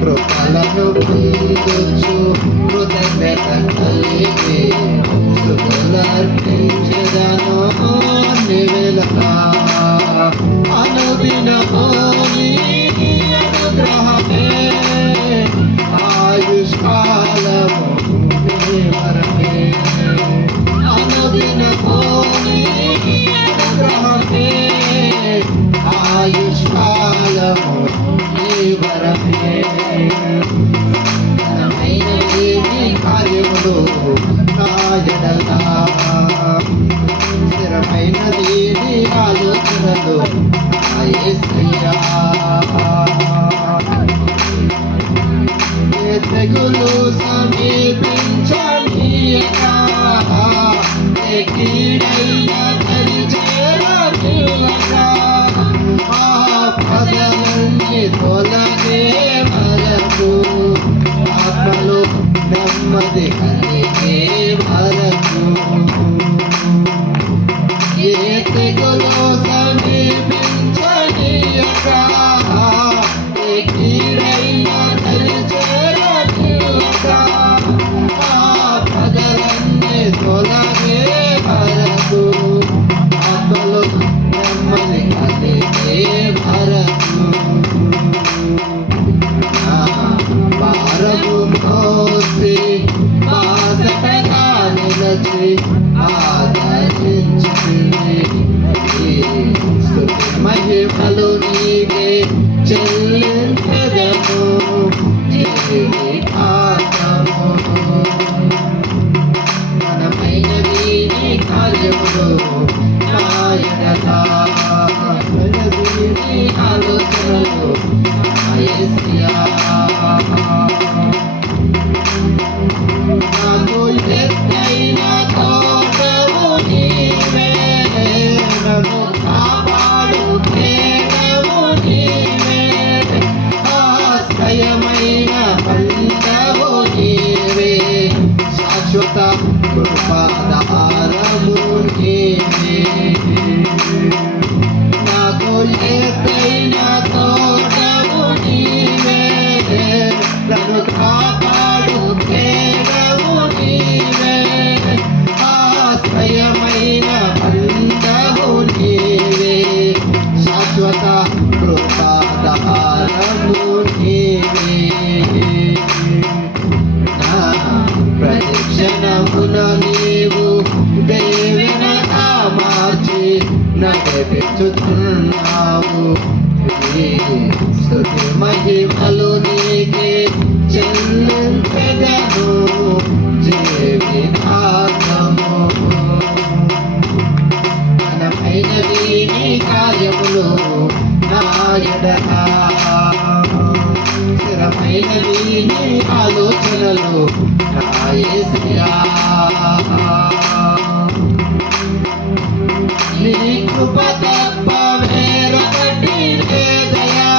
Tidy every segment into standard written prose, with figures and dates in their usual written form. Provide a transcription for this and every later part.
కృపలను పొందుచు కృతజ్ఞత కలిగి స్తుతులర్పించెదను నివేళలా. అనుదినము నీ అనుగ్రహమే ఆయుష్కాలము నీ వరమే. అనుదినము నీ అనుగ్రహమే ఆయుష్కాలము నీ వరమే. ఘనమైనవి నీ కార్యములు నా ఎడల, స్థిరమైనది నీ ఆలోచనలు నా యేసయ్యా. ఏ తెగులు సమీపించనీయక, ఏ కీడైన దరిచేరనీయక, ఆపదలన్నీ తొలగే వరకు, ఆత్మలో నెమ్మది కలిగే వరకు. ఏ తెగులు సమీపించనీయక, ఏ కీడైన దరిచేరనీయక, ఆపదలన్నీ తొలగే వరకు, ఆత్మలో నెమ్మది కలిగే వరకు. భారము మోసి బాసటగా నిలచి ఆదరించింది. స్తుతి మహిమలు నీకే చెల్లించెదను జీవితాంతము. ఘనమైనవి నీ కార్యములు నా ఎడల, నీ ఆలోచనలు నా యేసయ్యా. నాకు ఎత్తైన తోటవు నీవే, నన్ను కాపాడు కేడము నీవే, ఆశ్రయమైన బండవు నీవే, శాశ్వత కృపాధారము నీవే. నాకు ఎత్తైన తోటవు నీవే, నన్ను కాపాడు కేడము నీవే, ఆశ్రయమైన బండవు నీవే, శాశ్వత కృపాధారము నీవే. నా ప్రదక్షిణమున నీవు దేవెనగా మార్చి నడిపించుతున్నావు. స్తుతి మహిమలు నీకే చెల్లించెదను జీవితాంతము. ఘనమైనవి నీ కార్యములు నా ఎడల, స్థిరమైనవి నీ ఆలోచనలు నా యేసయ్యా. నీ కృప తప్ప వేరొకటి లేదయ్యా,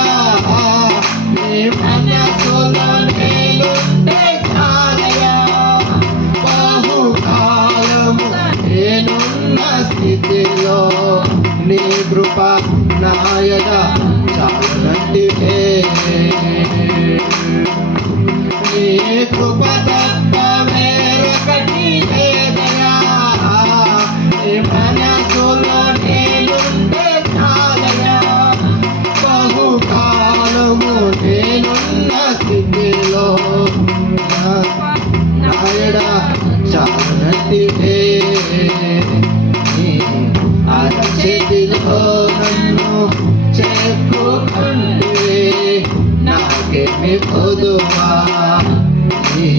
నీ మనసులో నేనుంటే చాలయ్యా. బహుకాలము నేనున్న స్థితిలో నీ కృప నాయన చాలంటివే. నీ కృప తప్ప వేరొకటి లేదయ్యా, నీ మనసులో నేనుంటే చాలయ్యా. బహుకాలము నేనున్న స్థితిలో నాయన చాలంటివే. నీ అరచేతిలో నన్ను చెక్కుకుంటివే, నాకేమి పొదువా. నీ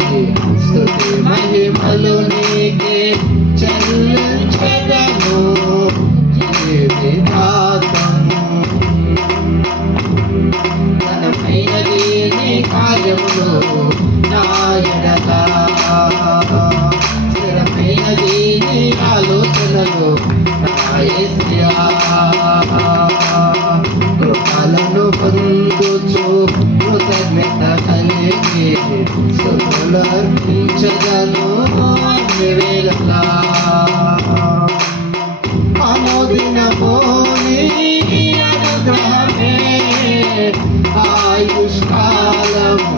స్తుతి మహిమలు నీకే చెల్లించెదను జీవితాంతము. ఘనమైనవి నీ కార్యములు నా ఎడల, స్థిరమైనవి నీ ఆలోచనలు నా యేసయ్యా. కృపలను పొందుచు కృతజ్ఞత కలిగి ఆయుష్కాలము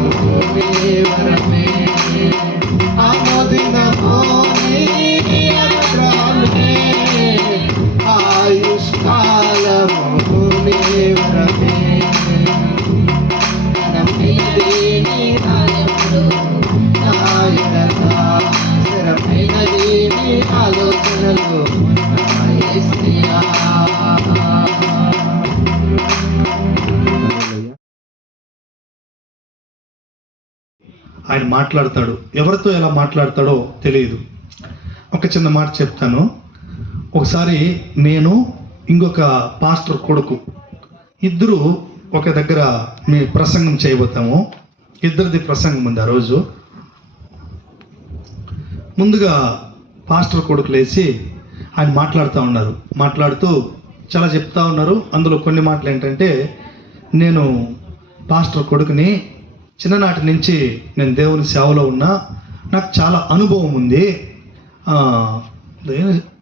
నీ వరమే ఆమోదించబోని అనుగ్రహమే ఆయుష్కాలము నీ వరమే ఘనమైనది నీ కార్యములు నా ఎడల స్థిరమైనది నీ ఆలోచనలు నా యేసయ్యా. ఆయన మాట్లాడతాడు, ఎవరితో ఎలా మాట్లాడతాడో తెలియదు. ఒక చిన్న మాట చెప్తాను. ఒకసారి నేను ఇంకొక పాస్టర్ కొడుకు ఇద్దరు ఒక దగ్గర మీ ప్రసంగం చేయబోతాము. ఇద్దరిది ప్రసంగం ఉంది ఆ రోజు. ముందుగా పాస్టర్ కొడుకు లేచి ఆయన మాట్లాడుతూ ఉన్నారు. మాట్లాడుతూ చాలా చెప్తా ఉన్నారు. అందులో కొన్ని మాటలు ఏంటంటే, నేను పాస్టర్ కొడుకుని, చిన్ననాటి నుంచి నేను దేవుని సేవలో ఉన్నా, నాకు చాలా అనుభవం ఉంది.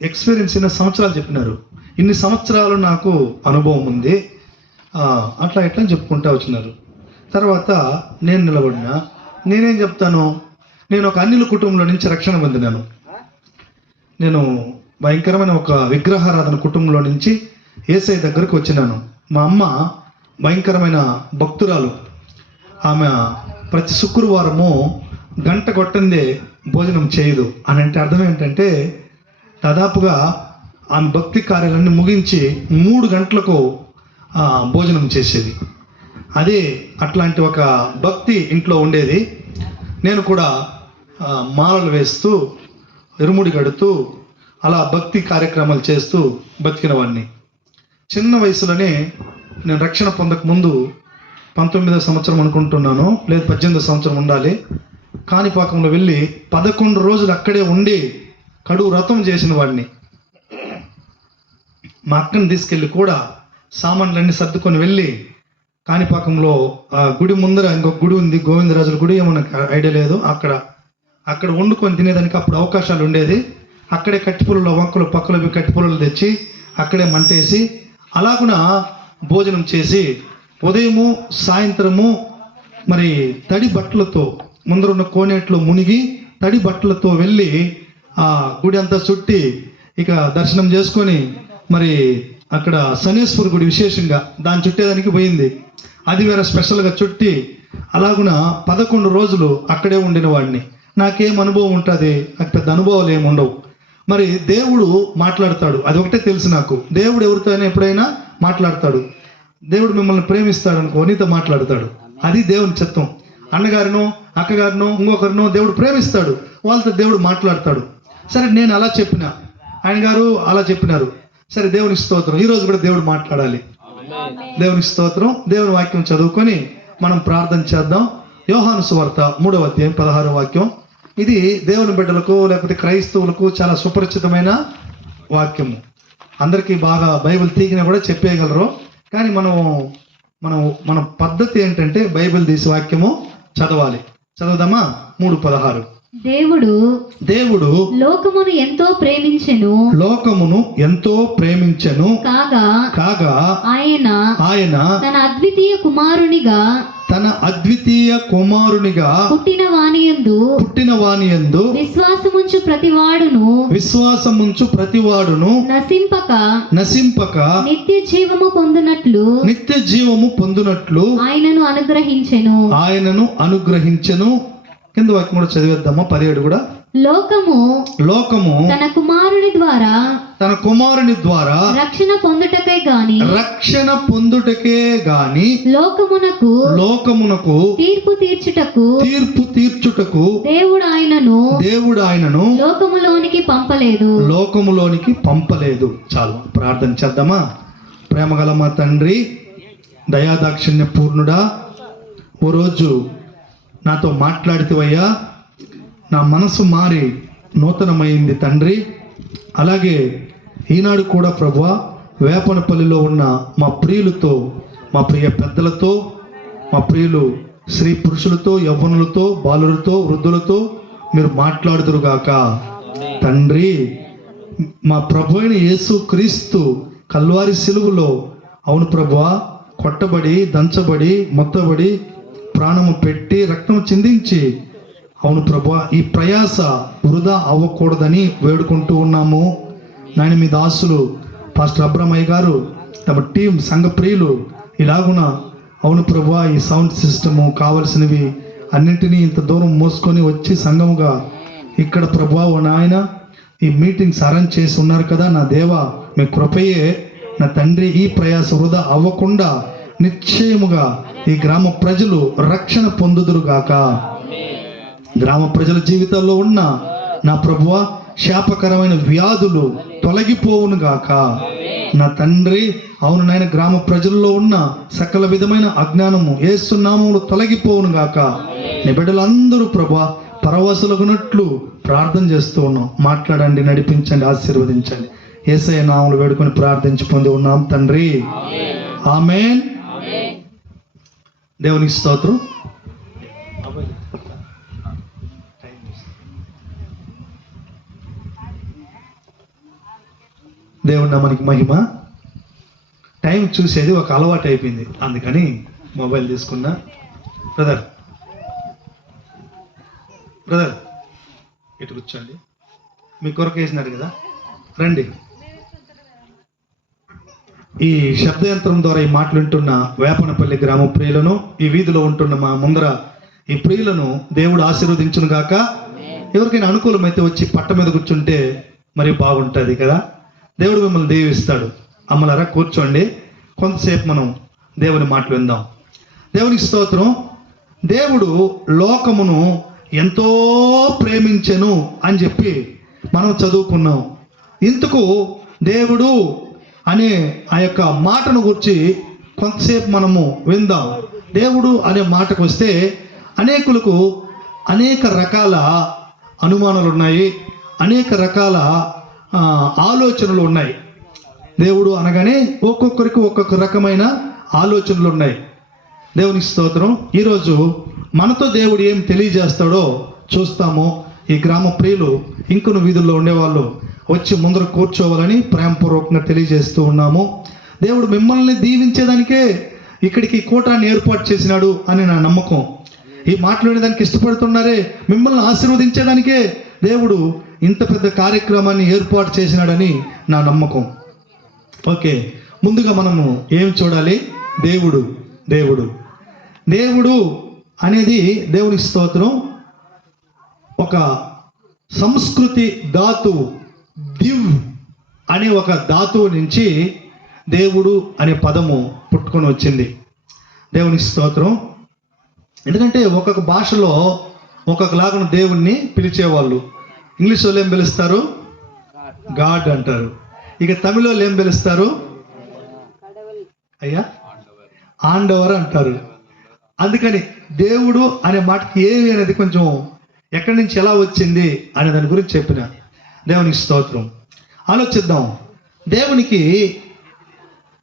ఎక్స్పీరియన్స్ ఇన్ని సంవత్సరాలు చెప్పినారు. ఇన్ని సంవత్సరాలు నాకు అనుభవం ఉంది, అట్లా ఎట్లా చెప్పుకుంటూ వచ్చినారు. తర్వాత నేను నిలబడినా, నేనేం చెప్తాను, నేను ఒక అన్యుల కుటుంబంలో నుంచి రక్షణ పొందినాను. నేను భయంకరమైన ఒక విగ్రహారాధన కుటుంబంలో నుంచి యేసయ్య దగ్గరకు వచ్చినాను. మా అమ్మ భయంకరమైన భక్తురాలు. ఆమె ప్రతి శుక్రవారము గంట కొట్టందే భోజనం చేయదు అని అంటే అర్థం ఏంటంటే, దాదాపుగా ఆమె భక్తి కార్యాలన్నీ ముగించి 3 గంటలకు భోజనం చేసేది. అదే అట్లాంటి ఒక భక్తి ఇంట్లో ఉండేది. నేను కూడా మాలలు వేస్తూ, ఇరుముడి కడుతూ, అలా భక్తి కార్యక్రమాలు చేస్తూ బతికిన వాడిని. చిన్న వయసులోనే నేను రక్షణ పొందక ముందు 19వ సంవత్సరం అనుకుంటున్నాను, లేదు 18వ సంవత్సరం ఉండాలి. కాణిపాకంలో వెళ్ళి 11 రోజులు అక్కడే ఉండి కడువు వ్రతం చేసిన వాడిని. మా అక్కని తీసుకెళ్ళి కూడా సామాన్లన్నీ సర్దుకొని వెళ్ళి కాణిపాకంలో ఆ గుడి ముందర ఇంకొక గుడి ఉంది, గోవిందరాజుల గుడి, ఏమన్నా ఐడియా లేదు. అక్కడ వండుకొని తినేదానికి అప్పుడు అవకాశాలు ఉండేది. అక్కడే కట్టిపుల్లలు, వంకలు పక్కలు కట్టిపుల్లలు తెచ్చి అక్కడే మంటేసి అలాగున భోజనం చేసి ఉదయము సాయంత్రము మరి తడి బట్టలతో ముందరున్న కోనేట్లో మునిగి తడి బట్టలతో వెళ్ళి ఆ గుడి అంతా చుట్టి ఇక దర్శనం చేసుకొని మరి అక్కడ శనేశ్వర గుడి విశేషంగా దాన్ని చుట్టేదానికి పోయింది. అది వేరే స్పెషల్గా చుట్టి అలాగున 11 రోజులు అక్కడే ఉండిన వాడిని. నాకేం అనుభవం ఉంటుంది, నాకు పెద్ద అనుభవాలు ఏమి ఉండవు. మరి దేవుడు మాట్లాడతాడు, అది ఒకటే తెలుసు నాకు. దేవుడు ఎవరితో అయినా ఎప్పుడైనా మాట్లాడతాడు. దేవుడు మిమ్మల్ని ప్రేమిస్తాడు అనుకో, నీతో మాట్లాడతాడు. అది దేవుని చిత్తం. అన్నగారినో అక్కగారినో ఇంకొకరినో దేవుడు ప్రేమిస్తాడు, వాళ్ళతో దేవుడు మాట్లాడతాడు. సరే, నేను అలా చెప్పిన, ఆయన గారు అలా చెప్పినారు. సరే, దేవునికి స్తోత్రం. ఈరోజు కూడా దేవుడు మాట్లాడాలి. దేవునికి స్తోత్రం. దేవుని వాక్యం చదువుకొని మనం ప్రార్థన చేద్దాం. యోహాను సువార్త 3వ అధ్యాయం 16వ వాక్యం. ఇది దేవుని బిడ్డలకు లేకపోతే క్రైస్తవులకు చాలా సుపరిచితమైన వాక్యము. అందరికీ బాగా బైబిల్ తీగినా కూడా చెప్పేయగలరు. కానీ మన పద్ధతి ఏంటంటే బైబిల్ తీసి వాక్యము చదవాలి. చదువుదామా? 3:16. దేవుడు లోకమును ఎంతో ప్రేమించెను కాగా ఆయన తన అద్వితీయ కుమారునిగా పుట్టిన వానియందు విశ్వాసముంచు ప్రతివాడును నశింపక నిత్య జీవము పొందునట్లు ఆయనను అనుగ్రహించెను. కింద వాక్యం కూడా చదివేద్దామా? 17 కూడా. లోకము తన కుమారుని ద్వారా రక్షణ పొందుటకే గాని లోకమునకు తీర్పు తీర్చుటకు దేవుడు ఆయనను లోకములోనికి పంపలేదు. చాలు, ప్రార్థన చేద్దామా? ప్రేమగల మా తండ్రి, దయాదాక్షిణ్య పూర్ణుడా, ఓ రోజు నాతో మాట్లాడితివయ్యా. నా మనసు మారి నూతనమైంది తండ్రి. అలాగే ఈనాడు కూడా ప్రభువా, వేపనపల్లిలో ఉన్న మా ప్రియులతో, మా ప్రియ పెద్దలతో, మా ప్రియులు స్త్రీ పురుషులతో, యవ్వనులతో, బాలులతో, వృద్ధులతో మీరు మాట్లాడుదురుగాక తండ్రి. మా ప్రభు అయిన యేసు క్రీస్తు కల్వారి సిలువలో, అవును ప్రభువా, కొట్టబడి, దంచబడి, మొత్తబడి, ప్రాణము పెట్టి, రక్తము చిందించి, అవును ప్రభువా, ఈ ప్రయాస వృధా అవ్వకూడదని వేడుకుంటూ ఉన్నాము. నాయన మీ దాసులు పాస్టర్ అబ్రమయ్య గారు, తమ టీం, సంఘ ప్రియులు ఇలాగున, అవును ప్రభువా, ఈ సౌండ్ సిస్టము కావలసినవి అన్నింటినీ ఇంత దూరం మోసుకొని వచ్చి సంఘముగా ఇక్కడ ప్రభువా ఓ నాయన ఈ మీటింగ్స్ అరేంజ్ చేసి ఉన్నారు కదా. నా దేవా, మీ కృపయే నా తండ్రి ఈ ప్రయాస వృధా అవ్వకుండా నిశ్చయముగా ఈ గ్రామ ప్రజలు రక్షణ పొందుదురుగాక. గ్రామ ప్రజల జీవితాల్లో ఉన్న నా ప్రభువా శాపకరమైన వ్యాధులు తొలగిపోవును గాక. నా తండ్రి, అవును నాయన, గ్రామ ప్రజల్లో ఉన్న సకల విధమైన అజ్ఞానము యేసు నామములో తొలగిపోవును గాక. నీ బిడ్డలందరూ ప్రభువా పరవశులగునట్లు ప్రార్థన చేస్తూ ఉన్నాం. మాట్లాడండి, నడిపించండి, ఆశీర్వదించండి. యేసయ్య నామములో వేడుకొని ప్రార్థించి పొంది ఉన్నాం తండ్రి. ఆమేన్. దేవునికి స్తోత్రం. దేవుడి నామానికి మహిమ. టైం చూసేది ఒక అలవాటు అయిపోయింది, అందుకని మొబైల్ తీసుకున్నా. బ్రదర్ ఇటు కూర్చోండి. మీ కొరకు వేసినారు కదా, రండి. ఈ శబ్దయంత్రం ద్వారా ఈ మాటలు వింటున్న వేపనపల్లి గ్రామ ప్రియులను, ఈ వీధిలో ఉంటున్న మా ముందర ఈ ప్రియులను దేవుడు ఆశీర్వదించును గాక. ఎవరికైనా అనుకూలమైతే వచ్చి పట్ట మీద కూర్చుంటే మరి బాగుంటుంది కదా. దేవుడు మిమ్మల్ని దీవిస్తాడు. అమ్మలారా కూర్చోండి, కొంతసేపు మనం దేవుని మాటలు విందాం. దేవునికి స్తోత్రం. దేవుడు లోకమును ఎంతో ప్రేమించెను అని చెప్పి మనం చదువుకున్నాం. ఇందుకు దేవుడు అనే ఆ యొక్క మాటను గురించి కొంతసేపు మనము విందాం. దేవుడు అనే మాటకు వస్తే అనేకులకు అనేక రకాల అనుమానాలు ఉన్నాయి, అనేక రకాల ఆలోచనలు ఉన్నాయి. దేవుడు అనగానే ఒక్కొక్కరికి ఒక్కొక్క రకమైన ఆలోచనలు ఉన్నాయి. దేవునికి స్తోత్రం. ఈరోజు మనతో దేవుడు ఏం తెలియజేస్తాడో చూస్తాము. ఈ గ్రామ ప్రియులు ఇంకొన్ని వీధుల్లో ఉండేవాళ్ళు వచ్చి ముందర కూర్చోవాలని ప్రేమపూర్వకంగా తెలియజేస్తూ ఉన్నాము. దేవుడు మిమ్మల్ని దీవించేదానికే ఇక్కడికి కూటాన్ని ఏర్పాటు చేసినాడు అని నా నమ్మకం. ఈ మాట్లాడేదానికి ఇష్టపడుతున్నారే, మిమ్మల్ని ఆశీర్వదించేదానికే దేవుడు ఇంత పెద్ద కార్యక్రమాన్ని ఏర్పాటు చేసినాడని నా నమ్మకం. ఓకే, ముందుగా మనము ఏం చూడాలి? దేవుడు దేవుడు దేవుడు అనేది, దేవుని స్తోత్రం, ఒక సంస్కృతి ధాతువు, దివ్ అనే ఒక ధాతువు నుంచి దేవుడు అనే పదము పుట్టుకొని వచ్చింది. దేవుని స్తోత్రం. ఎందుకంటే ఒక్కొక్క భాషలో ఒక్కొక్కలాగా దేవుణ్ణి పిలిచేవాళ్ళు. ఇంగ్లీష్ వాళ్ళు ఏం పిలుస్తారు? గాడ్ అంటారు. ఇక తమిళ వాళ్ళు ఏం పిలుస్తారు? అయ్యా ఆండవర్ అంటారు. అందుకని దేవుడు అనే మాటకి ఏమి అనేది కొంచెం ఎక్కడి నుంచి ఎలా వచ్చింది అనే దాని గురించి చెప్పిన. దేవునికి స్తోత్రం. ఆలోచిద్దాం. దేవునికి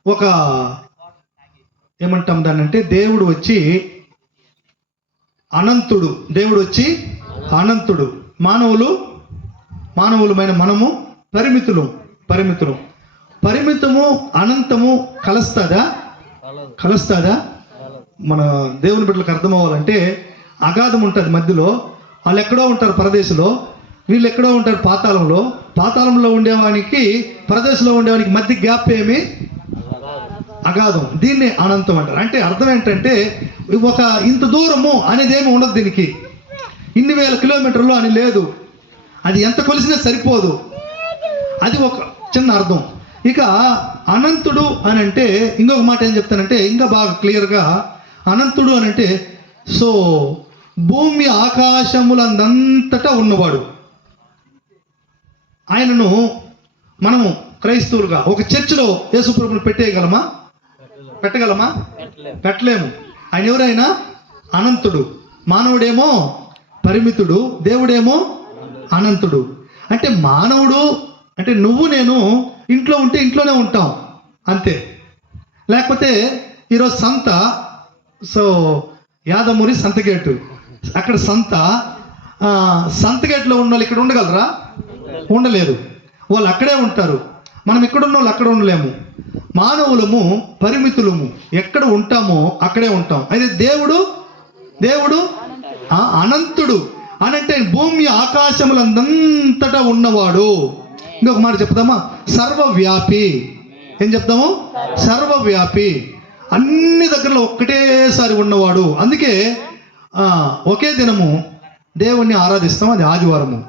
ఒక ఏమంటాం దాన్ని అంటే, దేవుడు వచ్చి అనంతుడు. దేవుడు వచ్చి అనంతుడు. మానవులమైన మనము పరిమితము అనంతము కలుస్తుందా? మన దేవుని బిడ్డలకు అర్థం అవ్వాలంటే అగాధం ఉంటుంది మధ్యలో. వాళ్ళు ఎక్కడో ఉంటారు పరదేశంలో, వీళ్ళు ఎక్కడో ఉంటారు పాతాళంలో ఉండేవానికి, పరదేశంలో ఉండేవానికి మధ్య గ్యాప్ ఏమి? అగాధం. దీన్ని అనంతం అంటారు. అంటే అర్థం ఏంటంటే, ఒక ఇంత దూరము అనేది ఏమి ఉండదు దీనికి. ఇన్ని వేల కిలోమీటర్లు అని లేదు. అది ఎంత కొలిసినా సరిపోదు. అది ఒక చిన్న అర్థం. ఇక అనంతుడు అని అంటే ఇంకొక మాట ఏం చెప్తానంటే, ఇంకా బాగా క్లియర్గా అనంతుడు అని అంటే, సో భూమి ఆకాశములందంతటా ఉన్నవాడు. ఆయనను మనము క్రైస్తవులుగా ఒక చర్చిలో యేసుప్రభుని పెట్టగలమా? పెట్టలేము. ఆయన ఎవరైనా అనంతుడు. మానవుడేమో పరిమితుడు, దేవుడేమో అనంతుడు. అంటే మానవుడు అంటే నువ్వు నేను ఇంట్లో ఉంటే ఇంట్లోనే ఉంటాం అంతే. లేకపోతే ఈరోజు సంత, సో యాదమూరి సంతగేటు, అక్కడ సంతగేట్లో ఉన్న వాళ్ళు ఇక్కడ ఉండగలరా? ఉండలేరు. వాళ్ళు అక్కడే ఉంటారు. మనం ఎక్కడున్న వాళ్ళు అక్కడ ఉండలేము. మానవులము పరిమితులము, ఎక్కడ ఉంటామో అక్కడే ఉంటాం. అయితే దేవుడు అనంతుడు అనంటే భూమి ఆకాశములందంతటా ఉన్నవాడు. ఇంకొక మాట చెప్తామా, సర్వవ్యాపి. ఏం చెప్తాము? సర్వవ్యాపి, అన్ని దగ్గరలో ఒక్కటేసారి ఉన్నవాడు. అందుకే ఒకే దినము దేవుణ్ణి ఆరాధిస్తాం, అది ఆదివారము.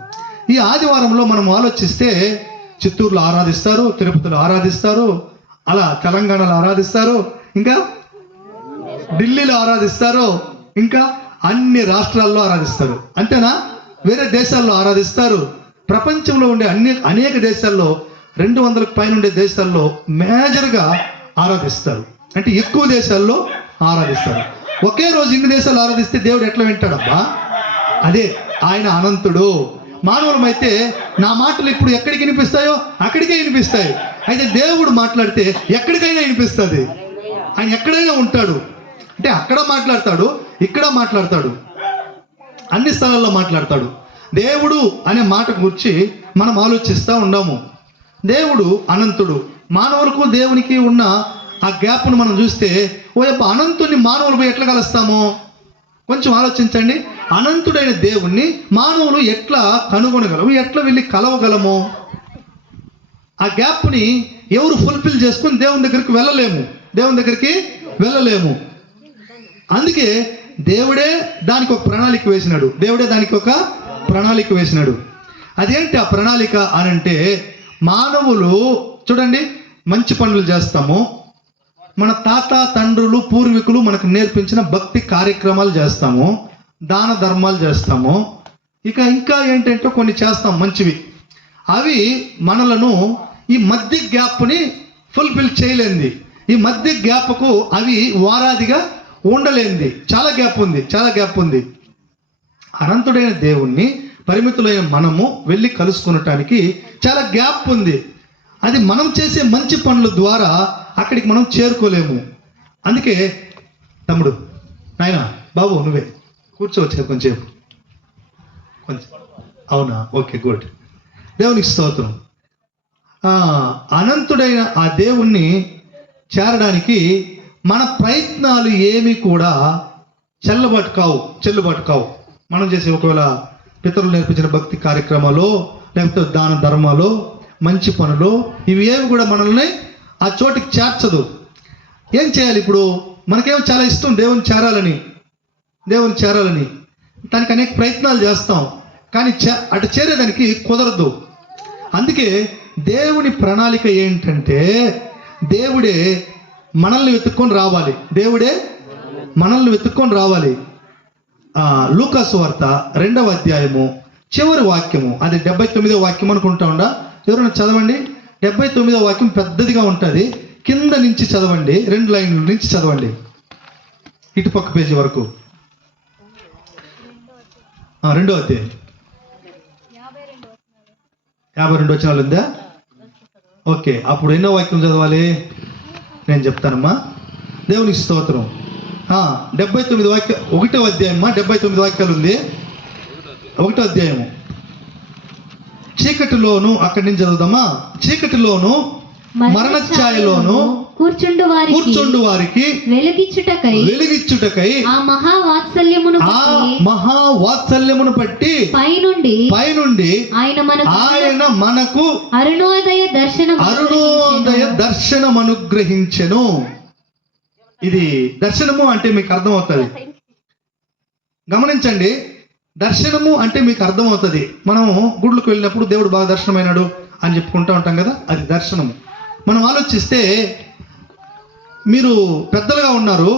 ఈ ఆదివారంలో మనం ఆలోచిస్తే చిత్తూరులో ఆరాధిస్తారు, తిరుపతిలో ఆరాధిస్తారు, అలా తెలంగాణలో ఆరాధిస్తారు, ఇంకా ఢిల్లీలో ఆరాధిస్తారు, ఇంకా అన్ని రాష్ట్రాల్లో ఆరాధిస్తారు. అంతేనా? వేరే దేశాల్లో ఆరాధిస్తారు. ప్రపంచంలో ఉండే అనేక దేశాల్లో 200కు పైన ఉండే దేశాల్లో మేజర్గా ఆరాధిస్తారు. అంటే ఎక్కువ దేశాల్లో ఆరాధిస్తారు. ఒకే రోజు ఇన్ని దేశాలు ఆరాధిస్తే దేవుడు ఎట్లా వింటాడబ్బా? అదే ఆయన అనంతుడు. మానవులమైతే నా మాటలు ఇప్పుడు ఎక్కడికి వినిపిస్తాయో అక్కడికే వినిపిస్తాయి. అయితే దేవుడు మాట్లాడితే ఎక్కడికైనా వినిపిస్తుంది. ఆయన ఎక్కడైనా ఉంటాడు. అంటే అక్కడ మాట్లాడతాడు, ఇక్కడ మాట్లాడతాడు, అన్ని స్థలాల్లో మాట్లాడతాడు. దేవుడు అనే మాట గురించి మనం ఆలోచిస్తూ ఉన్నాము. దేవుడు అనంతుడు. మానవులకు దేవునికి ఉన్న ఆ గ్యాప్ను మనం చూస్తే, ఓ యొక్క అనంతుడిని మానవులు ఎట్లా కలుస్తామో కొంచెం ఆలోచించండి. అనంతుడైన దేవుణ్ణి మానవులు ఎట్లా కనుగొనగలము, ఎట్లా వెళ్ళి కలవగలము? ఆ గ్యాప్ని ఎవరు ఫుల్ఫిల్ చేసుకుని దేవుని దగ్గరికి వెళ్ళలేము. అందుకే దేవుడే దానికి ఒక ప్రణాళిక వేసినాడు. అదేంటి ఆ ప్రణాళిక అనంటే, మానవులు చూడండి, మంచి పనులు చేస్తాము, మన తాత తండ్రులు పూర్వీకులు మనకు నేర్పించిన భక్తి కార్యక్రమాలు చేస్తాము, దాన ధర్మాలు చేస్తాము, ఇంకా ఏంటంటే కొన్ని చేస్తాం మంచివి. అవి మనలను ఈ మధ్య గ్యాప్ని ఫుల్ఫిల్ చేయలేంది. ఈ మధ్య గ్యాప్కు అవి వారాదిగా ఉండలేంది. చాలా గ్యాప్ ఉంది. అనంతుడైన దేవుణ్ణి పరిమితులైన మనము వెళ్ళి కలుసుకునటానికి చాలా గ్యాప్ ఉంది. అది మనం చేసే మంచి పనుల ద్వారా అక్కడికి మనం చేరుకోలేము. అందుకే తమ్ముడు, నాయన, బాబు నువ్వే కూర్చోవచ్చు కొంచెం. అవునా? Okay, good. దేవునికి స్తోత్రం. అనంతుడైన ఆ దేవుణ్ణి చేరడానికి మన ప్రయత్నాలు ఏమీ కూడా చెల్లుబాటు కావు. మనం చేసే ఒకవేళ పితరులు నేర్పించిన భక్తి కార్యక్రమాలు, లేకపోతే దాన ధర్మాలు, మంచి పనులు, ఇవి ఏవి కూడా మనల్ని ఆ చోటికి చేర్చదు. ఏం చేయాలి? ఇప్పుడు మనకేమో చాలా ఇష్టం దేవుని చేరాలని, దానికి అనేక ప్రయత్నాలు చేస్తాం, కానీ అటు చేరేదానికి కుదరదు. అందుకే దేవుని ప్రణాళిక ఏంటంటే, దేవుడే మనల్ని వెతుక్కొని రావాలి. లూకాసు వార్త 2వ అధ్యాయము చివరి వాక్యము, అది 79వ వాక్యం అనుకుంటా ఉండా. ఎవరైనా చదవండి. 79వ వాక్యం పెద్దదిగా ఉంటుంది. కింద నుంచి చదవండి, 2 లైన్ల నుంచి చదవండి, ఇటుపక్క పేజీ వరకు. 2వ అధ్యాయం 52 వచనాలు ఉందా? ఓకే, అప్పుడు ఎన్నో వాక్యం చదవాలి నేను చెప్తానమ్మా. దేవునికి స్తోత్రం. 79 వాక్యం, 1వ అధ్యాయమ్మా, 79 వాక్యాలు ఉంది. 1వ అధ్యాయము. చీకటిలోను, అక్కడి నుంచి చదువుదామా. చీకటిలోను మరణఛాయలోను కూర్చుండు వారికి వెలుగిచ్చుటకై ఆ మహావాత్సల్యమును బట్టి పైనుండి ఆయన మనకు అరుణోదయ దర్శనం అనుగ్రహించెను. ఇది దర్శనము అంటే మీకు అర్థమవుతుంది. గమనించండి, దర్శనము అంటే మీకు అర్థమవుతుంది. మనము గుడ్లకు వెళ్ళినప్పుడు దేవుడు బాగా దర్శనమైనాడు అని చెప్పుకుంటూ ఉంటాం కదా, అది దర్శనము. మనం ఆలోచిస్తే, మీరు పెద్దలుగా ఉన్నారు,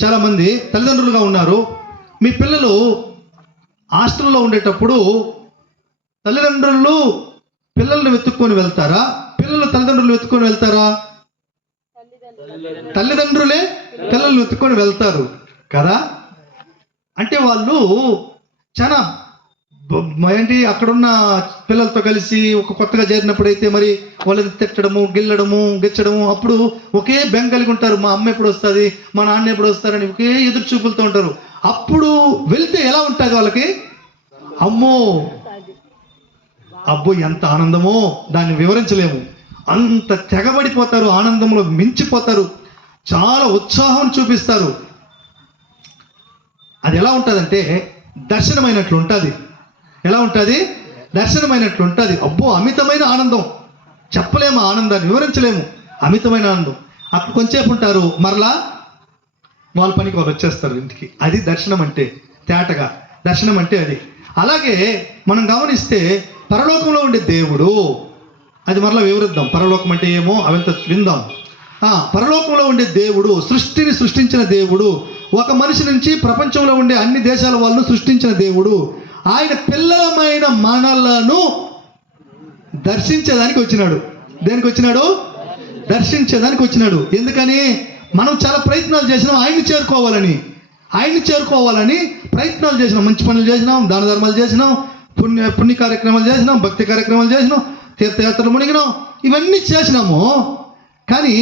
చాలామంది తల్లిదండ్రులుగా ఉన్నారు. మీ పిల్లలు హాస్టల్లో ఉండేటప్పుడు తల్లిదండ్రులు పిల్లల్ని వెతుక్కొని వెళ్తారా? పిల్లలు తల్లిదండ్రులు వెతుక్కొని వెళ్తారా? తల్లిదండ్రులే పిల్లల్ని వెతుక్కొని వెళ్తారు కదా. అంటే వాళ్ళు చాలా ఏంటి, అక్కడున్న పిల్లలతో కలిసి ఒక కొత్తగా చేరినప్పుడు అయితే మరి వాళ్ళని తిట్టడము, గిచ్చడము, అప్పుడు ఒకే బెంగ కలిగి ఉంటారు. మా అమ్మ ఎప్పుడు వస్తుంది, మా నాన్న ఎప్పుడు వస్తారని ఒకే ఎదురు చూపులతో ఉంటారు. అప్పుడు వెళ్తే ఎలా ఉంటుంది వాళ్ళకి? అబ్బో ఎంత ఆనందమో దాన్ని వివరించలేము. అంత తెగబడిపోతారు, ఆనందంలో మించిపోతారు, చాలా ఉత్సాహం చూపిస్తారు. అది ఎలా ఉంటుందంటే దర్శనమైనట్లు ఉంటుంది. ఎలా ఉంటుంది? దర్శనమైనట్లు ఉంటుంది. అబ్బో, అమితమైన ఆనందం, చెప్పలేము, ఆనందాన్ని వివరించలేము, అమితమైన ఆనందం. అప్పుడు కొంచెంసేపు ఉంటారు, మరలా వాళ్ళ పనికి వాళ్ళు వచ్చేస్తారు ఇంటికి. అది దర్శనం అంటే, తేటగా దర్శనం అంటే అది. అలాగే మనం గమనిస్తే పరలోకంలో ఉండే దేవుడు, అది మరలా వివరిద్దాం. పరలోకం అంటే ఏమో అవంతా విందాం. పరలోకంలో ఉండే దేవుడు, సృష్టిని సృష్టించిన దేవుడు, ఒక మనిషి నుంచి ప్రపంచంలో ఉండే అన్ని దేశాల వాళ్ళను సృష్టించిన దేవుడు, ఆయన పిల్లలమైన మనలను దర్శించేదానికి వచ్చినాడు. దేనికి వచ్చినాడు? దర్శించేదానికి వచ్చినాడు. ఎందుకని? మనం చాలా ప్రయత్నాలు చేసినాం ఆయన్ని చేరుకోవాలని ప్రయత్నాలు చేసినాం. మంచి పనులు చేసినాం, దాన ధర్మాలు చేసినాం, పుణ్య కార్యక్రమాలు చేసినాం, భక్తి కార్యక్రమాలు చేసినాం, తీర్థయాత్రలు మునిగినాం, ఇవన్నీ చేసినాము. కానీ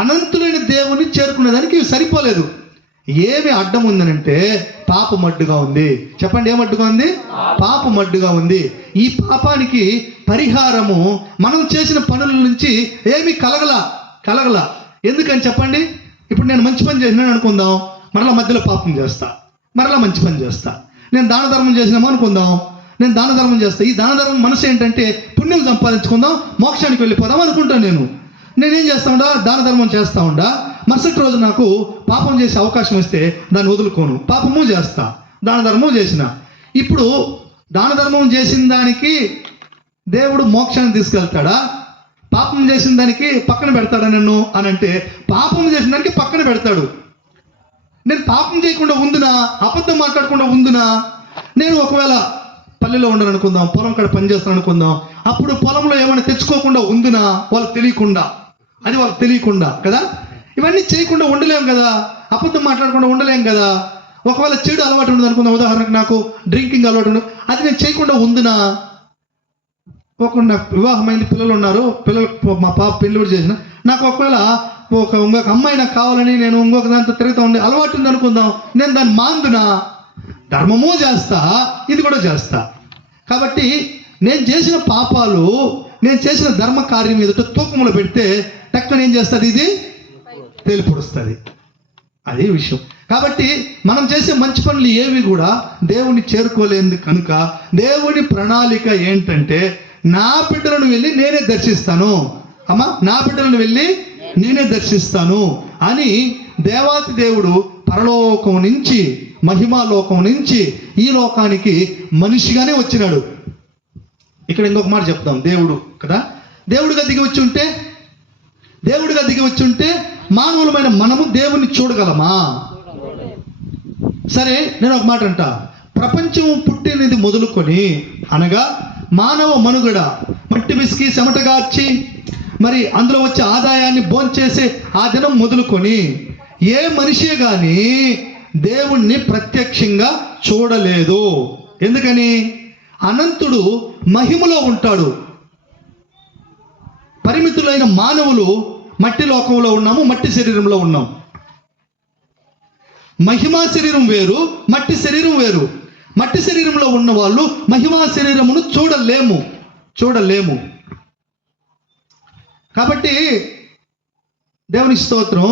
అనంతులైన దేవుని చేరుకునేదానికి ఇవి సరిపోలేదు. ఏమి అడ్డం ఉందనంటే పాపం అడ్డుగా ఉంది. చెప్పండి, ఏమడ్డుగా ఉంది? పాపం అడ్డుగా ఉంది. ఈ పాపానికి పరిహారము మనం చేసిన పనుల నుంచి ఏమీ కలగల. ఎందుకని చెప్పండి? ఇప్పుడు నేను మంచి పని చేసినాను అనుకుందాం, మరలా మధ్యలో పాపం చేస్తా, మరలా మంచి పని చేస్తా. నేను దాన ధర్మం చేసినాము అనుకుందాం, నేను దాన ధర్మం చేస్తా. ఈ దాన ధర్మం మనసు ఏంటంటే పుణ్యం సంపాదించుకుందాం, మోక్షానికి వెళ్ళిపోదాం అనుకుంటాను. నేనేం చేస్తా ఉండా? దాన ధర్మం చేస్తా ఉండా. మరుసటి రోజు నాకు పాపం చేసే అవకాశం వస్తే దాన్ని వదులుకోను, పాపము చేస్తా, దాన ధర్మం చేసిన. ఇప్పుడు దాన ధర్మం చేసిన దానికి దేవుడు మోక్షాన్ని తీసుకెళ్తాడా? పాపం చేసిన దానికి పక్కన పెడతాడా నన్ను అని అంటే, పాపం చేసిన దానికి పక్కన పెడతాడు. నేను పాపం చేయకుండా ఉందినా, అబద్ధం మాట్లాడకుండా ఉందినా, నేను ఒకవేళ పల్లెలో ఉండను అనుకుందాం, పొలం కాడ పని చేస్తాను అనుకుందాం, అప్పుడు పొలంలో ఏమైనా తెచ్చుకోకుండా ఉందినా, వాళ్ళకి తెలియకుండా కదా, ఇవన్నీ చేయకుండా ఉండలేం కదా, అబద్ధం మాట్లాడకుండా ఉండలేం కదా. ఒకవేళ చెడు అలవాటు ఉండదు అనుకుందాం, ఉదాహరణకు నాకు డ్రింకింగ్ అలవాటు ఉండదు, అది నేను చేయకుండా ఉందినా. నాకు వివాహమైంది, పిల్లలు ఉన్నారు, మా పాప పెళ్లి కూడా చేసిన, నాకు ఒకవేళ ఇంకొక అమ్మాయి నాకు కావాలని నేను ఇంకొక దాంతో తిరుగుతూ ఉండే అలవాటు ఉంది అనుకుందాం, నేను దాన్ని మాందునా, ధర్మము చేస్తా, ఇది కూడా చేస్తా. కాబట్టి నేను చేసిన పాపాలు, నేను చేసిన ధర్మ కార్యం ఎదుట తూకములో పెడితే టక్కున ఏం చేస్తుంది? ఇది తేలిపొడుస్తుంది. అదే విషయం. కాబట్టి మనం చేసే మంచి పనులు ఏవి కూడా దేవుని చేరుకోలేదు కనుక దేవుని ప్రణాళిక ఏంటంటే, నా బిడ్డలను వెళ్ళి నేనే దర్శిస్తాను, నా బిడ్డలను వెళ్ళి నేనే దర్శిస్తాను అని దేవాతి దేవుడు పరలోకం నుంచి, మహిమాలోకం నుంచి ఈ లోకానికి మనిషిగానే వచ్చినాడు. ఇక్కడ ఇంకొక మాట చెప్తాం. దేవుడు కదా, దేవుడిగా దిగి వచ్చి ఉంటే మానవులమైన మనము దేవుణ్ణి చూడగలమా? సరే, నేను ఒక మాట అంటా. ప్రపంచం పుట్టినది మొదలుకొని అనగా మానవ మనుగడ మట్టి బిసికి చెమటగార్చి మరి అందులో వచ్చే ఆదాయాన్ని భోంచేసే ఆ దినం మొదలుకొని ఏ మనిషే కానీ దేవుణ్ణి ప్రత్యక్షంగా చూడలేదు. ఎందుకని? అనంతుడు మహిమలో ఉంటాడు. పరిమితులైన మానవులు మట్టి లోకంలో ఉన్నాము, మట్టి శరీరంలో ఉన్నాం. మహిమా శరీరం వేరు, మట్టి శరీరం వేరు. మట్టి శరీరంలో ఉన్న వాళ్ళు మహిమా శరీరమును చూడలేము. కాబట్టి దేవుని స్తోత్రం,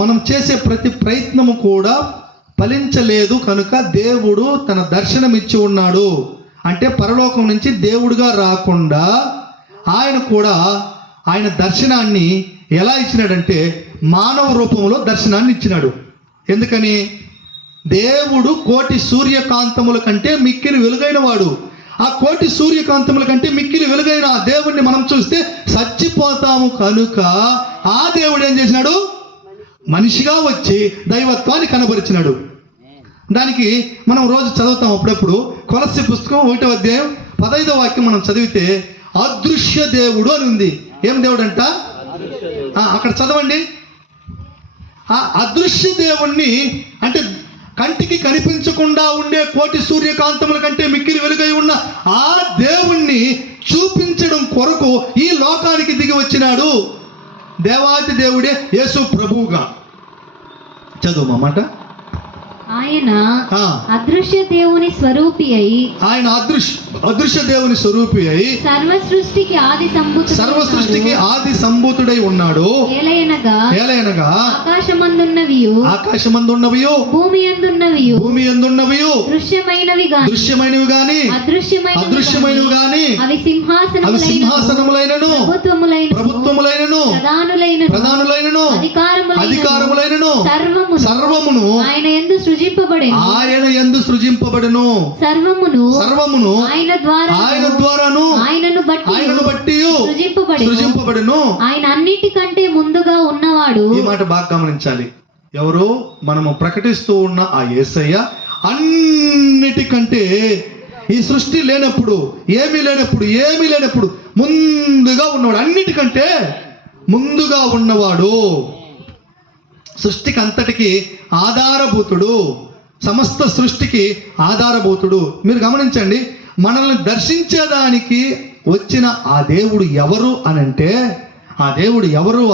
మనం చేసే ప్రతి ప్రయత్నము కూడా ఫలించలేదు కనుక దేవుడు తన దర్శనం ఇచ్చి ఉన్నాడు. అంటే పరలోకం నుంచి దేవుడుగా రాకుండా ఆయన కూడా ఆయన దర్శనాన్ని ఎలా ఇచ్చినాడంటే మానవ రూపంలో దర్శనాన్ని ఇచ్చినాడు. ఎందుకని? దేవుడు కోటి సూర్యకాంతముల కంటే మిక్కిలి వెలుగైన వాడు. ఆ కోటి సూర్యకాంతముల కంటే మిక్కిలి వెలుగైన ఆ దేవుణ్ణి మనం చూస్తే చచ్చిపోతాము కనుక ఆ దేవుడు ఏం చేసినాడు? మనిషిగా వచ్చి దైవత్వాన్ని కనబరిచినాడు. దానికి మనం రోజు చదువుతాం అప్పుడప్పుడు. కొలస్సీ పుస్తకం 1వ అధ్యాయం 15వ వాక్యం మనం చదివితే అదృశ్య దేవుడు అని ఉంది. ఏం దేవుడు అంట? అక్కడ చదవండి. ఆ అదృశ్య దేవుణ్ణి అంటే కంటికి కనిపించకుండా ఉండే కోటి సూర్యకాంతముల కంటే మిక్కిలి వెలుగై ఉన్న ఆ దేవుణ్ణి చూపించడం కొరకు ఈ లోకానికి దిగి వచ్చినాడు. దేవాతి దేవుడే యేసు ప్రభువుగా. చదువు మాట. ఆయన అదృశ్య దేవుని స్వరూపి అయి, ఆయన అదృశ్య దేవుని స్వరూపి అయి సర్వ సృష్టికి ఆది సంభూతుడై ఉన్నాడు. ఏలయనగా ఆకాశమందున్నవియు భూమి అందున్నవియు దృశ్యమైనవి గాని అదృశ్యమైనవి గాని అవి సింహాసనములైనను ప్రభుత్వములైనను ప్రధానులైనను అధికారములైనను సర్వమును ఆయన యందు సృజింపబడెను. సర్వమును ఆయన ద్వారాను ఆయనను బట్టి సృజింపబడెను. ఆయన అన్నిటికంటే ముందుగా ఉన్నవాడు. ఈ మాట బాగా గమనించాలి. ఎవరు? మనము ప్రకటిస్తూ ఉన్న ఆ యేసయ్య అన్నిటికంటే, ఈ సృష్టి లేనప్పుడు ఏమీ లేనప్పుడు ముందుగా ఉన్నవాడు. అన్నిటికంటే ముందుగా ఉన్నవాడు, సృష్టికి అంతటికి ఆధారభూతుడు, సమస్త సృష్టికి ఆధారభూతుడు. మీరు గమనించండి, మనల్ని దర్శించేదానికి వచ్చిన ఆ దేవుడు ఎవరు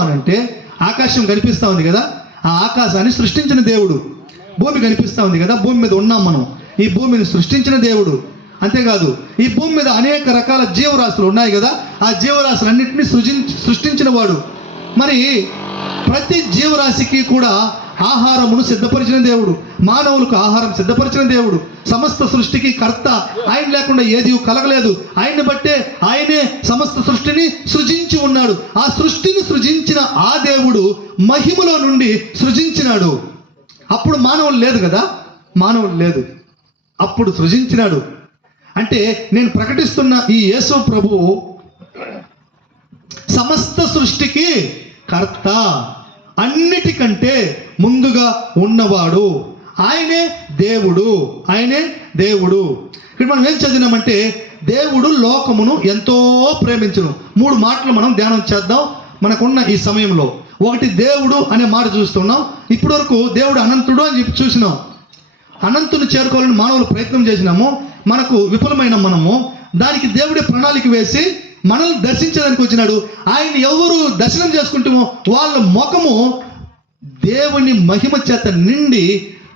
అనంటే ఆకాశం కనిపిస్తా ఉంది కదా, ఆ ఆకాశాన్ని సృష్టించిన దేవుడు. భూమి కనిపిస్తా ఉంది కదా, భూమి మీద ఉన్నాం మనం. ఈ భూమిని సృష్టించిన దేవుడు. అంతేకాదు, ఈ భూమి మీద అనేక రకాల జీవరాశులు ఉన్నాయి కదా, ఆ జీవరాశులన్నింటినీ సృష్టించిన వాడు. మరి ప్రతి జీవరాశికి కూడా ఆహారమును సిద్ధపరిచిన దేవుడు, మానవులకు ఆహారం సిద్ధపరిచిన దేవుడు, సమస్త సృష్టికి కర్త. ఆయన లేకుండా ఏది కలగలేదు. ఆయన్ని బట్టే ఆయనే సమస్త సృష్టిని సృజించి ఉన్నాడు. ఆ సృష్టిని సృజించిన ఆ దేవుడు మహిమలో నుండి సృజించినాడు. అప్పుడు మానవులు లేదు కదా, లేదు, అప్పుడు సృజించినాడు. అంటే నేను ప్రకటిస్తున్న ఈ యేసు ప్రభువు సమస్త సృష్టికి కర్త, అన్నిటికంటే ముందుగా ఉన్నవాడు. ఆయనే దేవుడు. ఇక్కడ మనం ఏం చదివినామంటే, దేవుడు లోకమును ఎంతో ప్రేమించును. 3 మాటలు మనం ధ్యానం చేద్దాం మనకున్న ఈ సమయంలో. ఒకటి, దేవుడు అనే మాట చూస్తున్నాం. ఇప్పటి వరకు దేవుడు అనంతుడు అని చెప్పి చూసినాం. అనంతుని చేరుకోవాలని మానవులు ప్రయత్నం చేసినాము, మనకు విఫలమైన మనము. దానికి దేవుడే ప్రణాళిక వేసి మనల్ని దర్శించడానికి వచ్చినాడు. ఆయన ఎవరు దర్శనం చేసుకుంటామో వాళ్ళ ముఖము దేవుని మహిమ చేత నిండి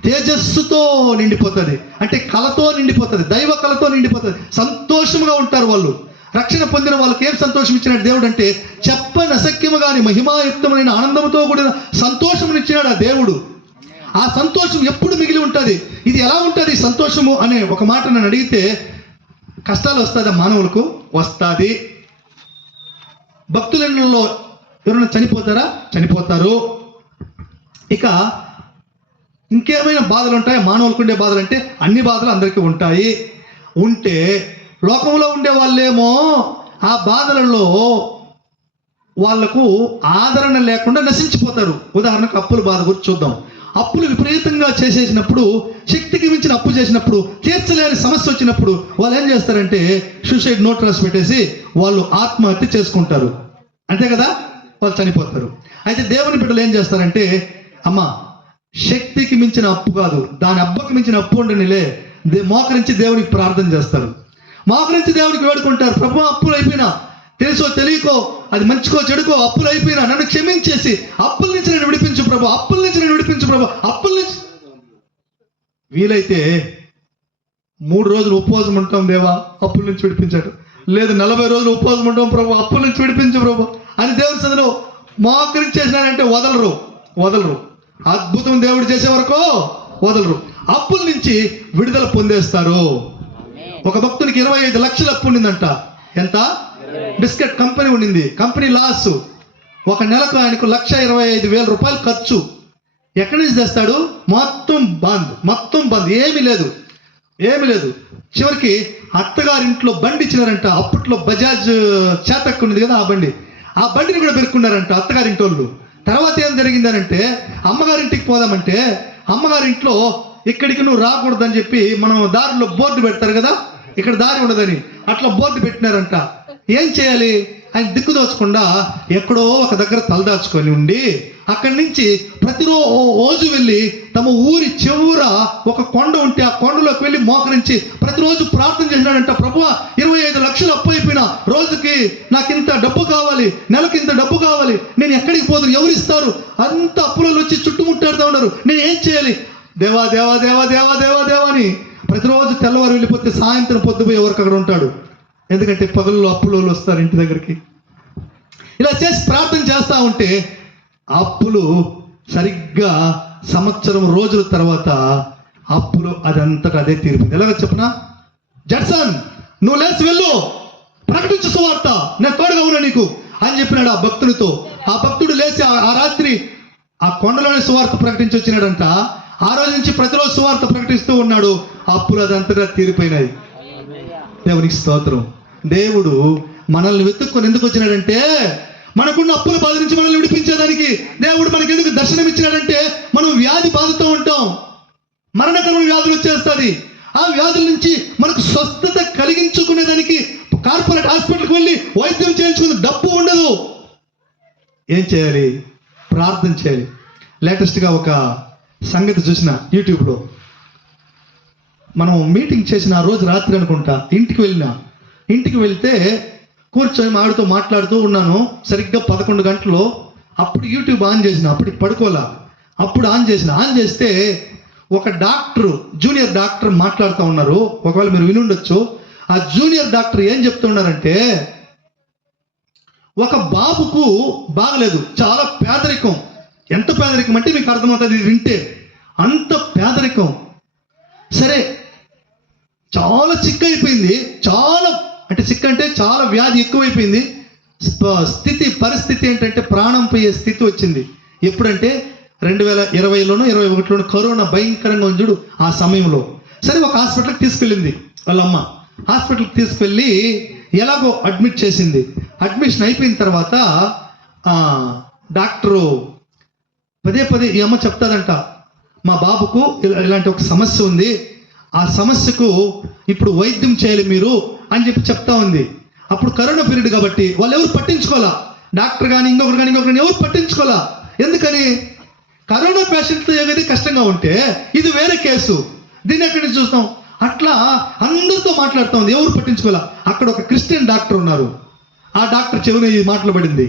తేజస్సుతో నిండిపోతుంది. అంటే కళతో నిండిపోతుంది, దైవ కళతో నిండిపోతుంది. సంతోషంగా ఉంటారు వాళ్ళు. రక్షణ పొందిన వాళ్ళకి ఏం సంతోషం ఇచ్చినాడు దేవుడు అంటే, చెప్పని అసఖ్యముగాని మహిమాయుక్తమైన ఆనందంతో కూడిన సంతోషమునిచ్చినాడు ఆ దేవుడు. ఆ సంతోషం ఎప్పుడు మిగిలి ఉంటుంది. ఇది ఎలా ఉంటుంది సంతోషము అనే ఒక మాట నన్ను అడిగితే, కష్టాలు వస్తుందా మానవులకు? వస్తుంది. భక్తులలో ఎవరైనా చనిపోతారు. ఇక ఇంకేమైనా బాధలు ఉంటాయి మానవులకు? ఉండే బాధలు అంటే అన్ని బాధలు అందరికీ ఉంటాయి. ఉంటే లోకంలో ఉండే వాళ్ళేమో ఆ బాధలలో వాళ్లకు ఆదరణ లేకుండా నశించిపోతారు. ఉదాహరణకు అప్పుల బాధ గురించి చూద్దాం. అప్పులు విపరీతంగా చేసేసినప్పుడు, శక్తికి మించిన అప్పు చేసినప్పుడు, తీర్చలేని సమస్య వచ్చినప్పుడు వాళ్ళు ఏం చేస్తారంటే సూసైడ్ నోట్ రాసి పెట్టేసి వాళ్ళు ఆత్మహత్య చేసుకుంటారు. అంతే కదా, వాళ్ళు చనిపోతారు. అయితే దేవుని బిడ్డలు ఏం చేస్తారంటే, అమ్మా శక్తికి మించిన అప్పు కాదు, దాని అబ్బకి మించిన అప్పు ఉండనిలే, మోకరించి దేవునికి ప్రార్థన చేస్తారు. మోకరించి దేవునికి వేడుకుంటారు, ప్రభు అప్పులు అయిపోయినా, తెలుసో తెలియకో, అది మంచికో చెడుకో అప్పులు అయిపోయినా నన్ను క్షమించేసి అప్పుల నుంచి నేను విడిపించు ప్రభు, అప్పుల నుంచి వీలైతే 3 రోజులు ఉపవాసం ఉంటాం దేవా అప్పుల నుంచి విడిపించాడు, లేదు 40 రోజులు ఉపవాసం ఉంటాం ప్రభు అప్పుల నుంచి విడిపించు ప్రభు అని దేవుని సన్నిధిలో మోకరించేసినారంటే వదలరు. అద్భుతం దేవుడు చేసే వరకు వదలరు. అప్పుల నుంచి విడుదల పొందేస్తారు. ఒక భక్తునికి 25 లక్షల అప్పు ఉండిందంట. ఎంత? బిస్కెట్ కంపెనీ ఉండింది, కంపెనీ లాస్. ఒక నెలకు ఆయనకు 1,25,000 రూపాయలు ఖర్చు. ఎక్కడి నుంచి తెస్తాడు? మొత్తం బంద్, ఏమీ లేదు. చివరికి అత్తగారింట్లో బండి ఇచ్చినారంట. అప్పట్లో బజాజ్ చేతక్ ఉన్నది కదా, ఆ బండిని కూడా పెరుక్కున్నారంట అత్తగారింటి వాళ్ళు. తర్వాత ఏం జరిగిందనంటే, అమ్మగారింటికి పోదామంటే అమ్మగారింట్లో ఇక్కడికి నువ్వు రాకూడదని చెప్పి మనం దారిలో బోర్డు పెడతారు కదా, ఇక్కడ దారి ఉండదని, అట్లా బోర్డు పెట్టినారంట. ఏం చేయాలి? ఆయన దిక్కుదోచకుండా ఎక్కడో ఒక దగ్గర తలదాచుకొని ఉండి అక్కడి నుంచి ప్రతిరోజు వెళ్ళి తమ ఊరి చివర ఒక కొండ ఉంటే ఆ కొండలోకి వెళ్ళి మోకరించి ప్రతిరోజు ప్రార్థన చేసినాడంట. ప్రభువా 25 లక్షలు అప్పు అయిపోయినా, రోజుకి నాకు ఇంత డబ్బు కావాలి, నెలకి ఇంత డబ్బు కావాలి, నేను ఎక్కడికి పోదు, ఎవరు ఇస్తారు? అంత అప్పులలో వచ్చి చుట్టుముట్టాడుతూ ఉన్నారు, నేను ఏం చేయాలి? దేవా దేవా దేవా దేవా దేవా దేవా అని ప్రతిరోజు తెల్లవారు వెళ్ళిపోతే సాయంత్రం పొద్దుపోయి ఎవరికి అక్కడ ఉంటాడు. ఎందుకంటే పగలు అప్పులు వస్తారు ఇంటి దగ్గరికి. ఇలా చేసి ప్రార్థన చేస్తూ ఉంటే అప్పులు సరిగ్గా సంవత్సరం రోజుల తర్వాత అప్పులు అదంతటా అదే తీరిపోయింది. ఎలాగ చెప్పనా, జడ్సన్ నువ్వు లేచి వెళ్ళు, ప్రకటించు సువార్త, నేను తోడుగా ఉన్నా నీకు అని చెప్పినాడు ఆ భక్తుడితో. ఆ భక్తుడు లేచి ఆ రాత్రి ఆ కొండలోనే సువార్త ప్రకటించి వచ్చినాడంట. ఆ రోజు నుంచి ప్రతిరోజు సువార్త ప్రకటిస్తూ ఉన్నాడు. అప్పులు అదంతటా తీరిపోయినాయి. దేవునికి స్తోత్రం. దేవుడు మనల్ని వెతుక్కొని ఎందుకు వచ్చినాడంటే, మనకున్న అప్పుల బాధ నుంచి మనల్ని విడిపించేదానికి. దేవుడు మనకి ఎందుకు దర్శనం ఇచ్చినాడంటే, మనం వ్యాధి బాధతో ఉంటాం, మరణకరమైన వ్యాధులు వచ్చేస్తుంది. ఆ వ్యాధుల నుంచి మనకు స్వస్థత కలిగించుకునేదానికి కార్పొరేట్ హాస్పిటల్కి వెళ్ళి వైద్యం చేయించుకునే డబ్బు ఉండదు. ఏం చేయాలి? ప్రార్థన చేయాలి. లేటెస్ట్గా ఒక సంగతి చూసిన యూట్యూబ్లో. మనం మీటింగ్ చేసిన ఆ రోజు రాత్రి అనుకుంటా ఇంటికి వెళ్తే కూర్చొని ఆడితో మాట్లాడుతూ ఉన్నాను. సరిగ్గా 11 గంటలు. అప్పుడు యూట్యూబ్ ఆన్ చేసిన, అప్పటికి పడుకోలా. అప్పుడు ఆన్ చేస్తే ఒక డాక్టర్, జూనియర్ డాక్టర్ మాట్లాడుతూ ఉన్నారు. ఒకవేళ మీరు వినుండొచ్చు. ఆ జూనియర్ డాక్టర్ ఏం చెప్తున్నారంటే, ఒక బాబుకు బాగలేదు, చాలా పేదరికం. ఎంత పేదరికం అంటే మీకు అర్థమవుతుంది ఇది వింటే. అంత పేదరికం. సరే, చాలా చిక్కు అయిపోయింది. చిక్కు అంటే చాలా వ్యాధి ఎక్కువైపోయింది. పరిస్థితి ఏంటంటే ప్రాణం పోయే స్థితి వచ్చింది. ఎప్పుడంటే 2020లోనో 2021లోనో కరోనా భయంకరంగా ఉంది చూడు, ఆ సమయంలో. సరే, ఒక హాస్పిటల్కి తీసుకెళ్ళింది వాళ్ళమ్మ. హాస్పిటల్కి తీసుకెళ్ళి ఎలాగో అడ్మిట్ చేసింది. అడ్మిషన్ అయిపోయిన తర్వాత డాక్టరు పదే ఈ అమ్మ చెప్తాదంట, మా బాబుకు ఇలాంటి ఒక సమస్య ఉంది, ఆ సమస్యకు ఇప్పుడు వైద్యం చేయాలి మీరు అని చెప్తా ఉంది. అప్పుడు కరోనా పీరియడ్ కాబట్టి వాళ్ళు ఎవరు పట్టించుకోవాలా, డాక్టర్ కానీ ఇంకొకరు ఎవరు పట్టించుకోవాలా. ఎందుకని? కరోనా పేషెంట్తో ఏదైతే కష్టంగా ఉంటే ఇది వేరే కేసు, దీన్ని ఎక్కడి నుంచి చూస్తాం. అట్లా అందరితో మాట్లాడుతూ ఉంది, ఎవరు పట్టించుకోవాలా. అక్కడ ఒక క్రిస్టియన్ డాక్టర్ ఉన్నారు. ఆ డాక్టర్ చెవిన ఈ మాటలు పడింది.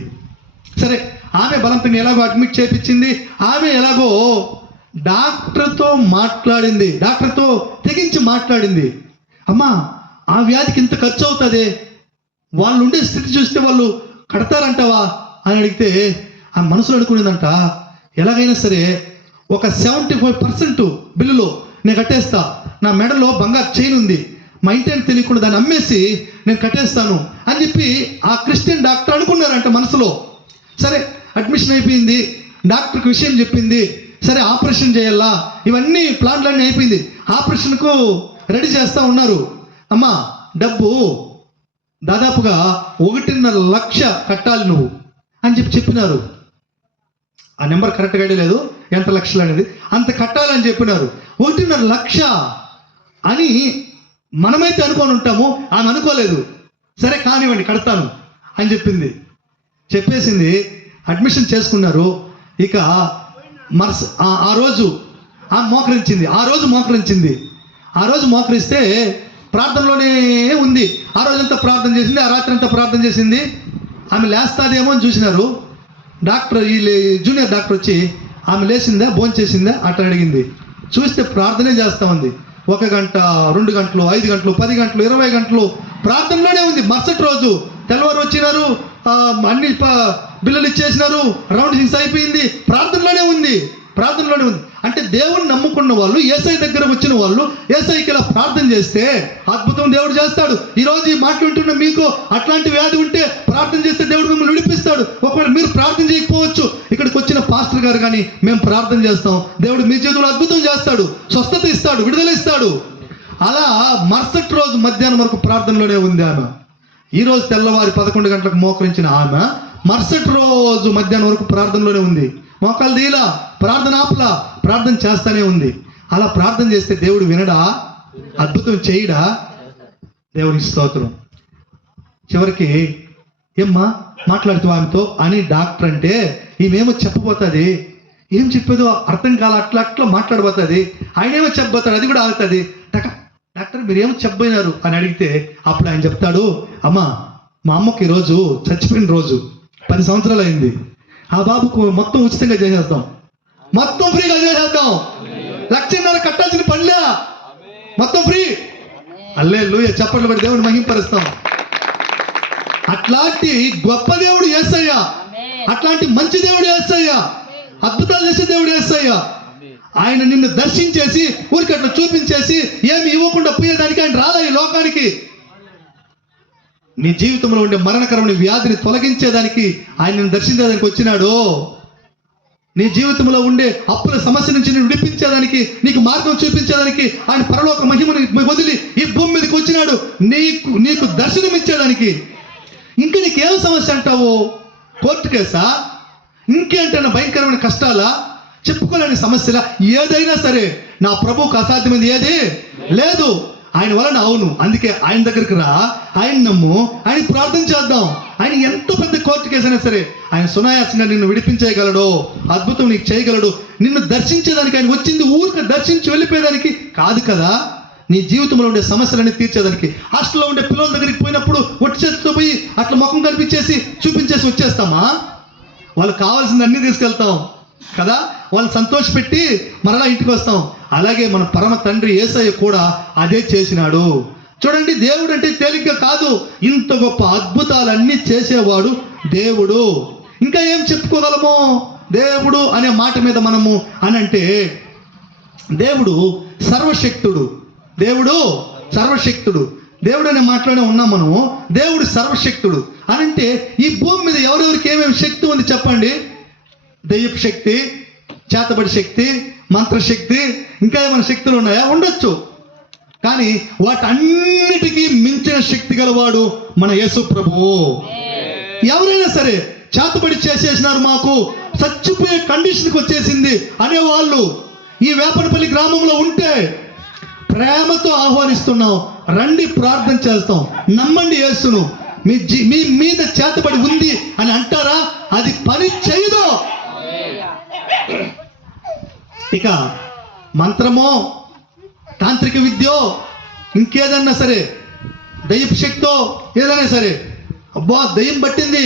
సరే, ఆమె బలవంతంగా ఎలాగో అడ్మిట్ చేయించింది. ఆమె ఎలాగో డాక్టర్తో మాట్లాడింది, డాక్టర్తో తెగించి మాట్లాడింది. అమ్మా, ఆ వ్యాధికి ఇంత ఖర్చు అవుతుంది, వాళ్ళు ఉండే స్థితి చూస్తే వాళ్ళు కడతారంటావా అని అడిగితే ఆ మనసులో అనుకునేదంట, ఎలాగైనా సరే ఒక 75% బిల్లులో నేను కట్టేస్తా, నా మెడలో బంగారు చైన్ ఉంది, మా ఇంటిని తెలియకుండా దాన్ని అమ్మేసి నేను కట్టేస్తాను అని చెప్పి ఆ క్రిస్టియన్ డాక్టర్ అనుకున్నారంట మనసులో. సరే, అడ్మిషన్ అయిపోయింది, డాక్టర్కి విషయం చెప్పింది. సరే, ఆపరేషన్ చేయాలా, ఇవన్నీ ప్లాన్లన్నీ అయిపోయింది. ఆపరేషన్కు రెడీ చేస్తూ ఉన్నారు. అమ్మా, డబ్బు దాదాపుగా 1.5 లక్ష కట్టాలి నువ్వు అని చెప్పినారు. ఆ నెంబర్ కరెక్ట్గా ఐడియా లేదు ఎంత లక్షలు అనేది, అంత కట్టాలని చెప్పినారు. 1.5 లక్ష అని మనమైతే అనుకొని ఉంటాము, ఆమె అనుకోలేదు. సరే కానివ్వండి, కడతాను అని చెప్పేసింది. అడ్మిషన్ చేసుకున్నారు. ఇక ఆ రోజు మోకరించింది. ఆ రోజు మోకరిస్తే ప్రార్థనలోనే ఉంది. ఆ రోజంతా ప్రార్థన చేసింది, ఆ రాత్రి అంతా ప్రార్థన చేసింది. ఆమె లేస్తాదేమో అని చూసినారు. డాక్టర్, ఈ జూనియర్ డాక్టర్ వచ్చి ఆమె లేచిందా, భోజనం చేసిందా అట్లా అడిగింది. చూస్తే ప్రార్థనే చేస్తూ ఉంది. 1 గంట, 2 గంటలు, 5 గంటలు, 10 గంటలు, 20 గంటలు ప్రార్థనలోనే ఉంది. మరుసటి రోజు తెల్లవారు వచ్చినారు, అన్ని బిల్లులు ఇచ్చేసినారు, రౌండ్ 6 అయిపోయింది, ప్రార్థనలోనే ఉంది. అంటే దేవుని నమ్ముకున్న వాళ్ళు, యేసయ్య దగ్గర వచ్చిన వాళ్ళు యేసయ్యకి ఇలా ప్రార్థన చేస్తే అద్భుతం దేవుడు చేస్తాడు. ఈరోజు ఈ మాట వింటున్న మీకు అట్లాంటి వ్యాధి ఉంటే ప్రార్థన చేస్తే దేవుడు మిమ్మల్ని విడిపిస్తాడు. ఒకవేళ మీరు ప్రార్థన చేయకపోవచ్చు, ఇక్కడికి వచ్చిన పాస్టర్ గారు కానీ మేము ప్రార్థన చేస్తాం, దేవుడు మీ జీవితంలో అద్భుతం చేస్తాడు, స్వస్థత ఇస్తాడు, విడుదల ఇస్తాడు. అలా మరుసటి రోజు మధ్యాహ్నం వరకు ప్రార్థనలోనే ఉంది ఆమె. ఈరోజు తెల్లవారి 11 గంటలకు మోకరించిన ఆమె మరుసటి రోజు మధ్యాహ్నం వరకు ప్రార్థనలోనే ఉంది. మోకాలు దీలా, ప్రార్థన ఆపలా, ప్రార్థన చేస్తానే ఉంది. అలా ప్రార్థన చేస్తే దేవుడు వినడా? అద్భుతం చేయడా? దేవునికి స్తోత్రం. చివరికి ఏమ్మా మాట్లాడుతూ ఆమెతో అని డాక్టర్ అంటే ఈమెమో చెప్పబోతుంది, ఏం చెప్పేదో అర్థం కాల, అట్లా మాట్లాడబోతుంది. ఆయన ఏమో చెప్పబోతాడు, అది కూడా ఆగుతుంది. డాక్టర్ మీరేమో చెప్పబోయినారు అని అడిగితే అప్పుడు ఆయన చెప్తాడు, అమ్మా మా అమ్మకి ఈరోజు చచ్చిపోయిన రోజు 10 సంవత్సరాలు అయింది, ఆ బాబుకు మొత్తం ఉచితంగా చేసేద్దాం, మొత్తం ఫ్రీగా చేసేద్దాం, 1,50,000 కట్టాల్సిన పనిలే, మొత్తం ఫ్రీ. హల్లెలూయా, చప్పట్లు కొట్టి దేవుని మహిమపరుస్తాం. అట్లాంటి గొప్ప దేవుడు యేసయ్య, అట్లాంటి మంచి దేవుడు యేసయ్య, అద్భుతాలు చేసే దేవుడు యేసయ్య. ఆయన నిన్ను దర్శించేసి ఊరికి అట్లా చూపించేసి ఏమి ఇవ్వకుండా పోయేదానికి ఆయన రాలే ఈ లోకానికి. నీ జీవితంలో ఉండే మరణకరమైన వ్యాధిని తొలగించేదానికి ఆయన నిన్ను దర్శించేదానికి వచ్చినాడు. నీ జీవితంలో ఉండే అప్పుల సమస్య నుంచి నేను విడిపించేదానికి, నీకు మార్గం చూపించేదానికి ఆయన పరలోక మహిమని వదిలి ఈ భూమి మీదకి వచ్చినాడు నీకు దర్శనం ఇచ్చేదానికి. ఇంకా నీకేం సమస్య అంటావు? కోర్టు కేసా? ఇంకేంటన్నా భయంకరమైన కష్టాలా? చెప్పుకోలేని సమస్యలా? ఏదైనా సరే నా ప్రభువుకు అసాధ్యమైంది ఏది లేదు. ఆయన వలన అవును. అందుకే ఆయన దగ్గరికి రా, ఆయన నమ్ము, ఆయన ప్రార్థన చేద్దాం. ఆయన ఎంత పెద్ద కోర్టు కేసైనా సరే ఆయన సునాయాసంగా నిన్ను విడిపించేయగలడు, అద్భుతం నీకు చేయగలడు. నిన్ను దర్శించేదానికి ఆయన వచ్చింది ఊరికి దర్శించి వెళ్ళిపోయేదానికి కాదు కదా, నీ జీవితంలో ఉండే సమస్యలన్నీ తీర్చేదానికి. హాస్టల్లో ఉండే పిల్లల దగ్గరికి పోయినప్పుడు ఒట్టి చేతితో పోయి అట్లా ముఖం కనిపించేసి చూపించేసి వచ్చేస్తామా? వాళ్ళకి కావాల్సింది అన్నీ తీసుకెళ్తాం కదా, వాళ్ళు సంతోషపెట్టి మరలా ఇంటికి వస్తాం. అలాగే మన పరమ తండ్రి యేసయ్య కూడా అదే చేసినాడు. చూడండి, దేవుడు అంటే తేలిగ్గా కాదు, ఇంత గొప్ప అద్భుతాలన్నీ చేసేవాడు దేవుడు. ఇంకా ఏం చెప్పుకోగలము దేవుడు అనే మాట మీద మనము అనంటే, దేవుడు సర్వశక్తుడు. దేవుడు సర్వశక్తుడు. దేవుడు అనే మాటలోనే ఉన్నాం మనము. దేవుడు సర్వశక్తుడు అనంటే ఈ భూమి మీద ఎవరెవరికి ఏమేమి శక్తి ఉంది చెప్పండి? దెయ్యపు శక్తి, చేతబడి శక్తి, మంత్రశక్తి, ఇంకా ఏమైనా శక్తులు ఉన్నాయా? ఉండొచ్చు. కానీ వాటన్నిటికీ మించిన శక్తి గలవాడు మన యేసు ప్రభువు. ఎవరైనా సరే చేతబడి చేసేసినారు, మాకు చచ్చిపోయే కండిషన్కి వచ్చేసింది అనేవాళ్ళు ఈ వేపనపల్లి గ్రామంలో ఉంటే ప్రేమతో ఆహ్వానిస్తున్నాం, రండి ప్రార్థన చేస్తాం, నమ్మండి యేసును. మీ మీద చేతబడి ఉంది అని అంటారా? అది పని చేయదు. ఇక మంత్రమో, తాంత్రిక విద్యో, ఇంకేదన్నా సరే, దయ్యపు శక్తో ఏదైనా సరే, అబ్బా దయ్యం పట్టింది,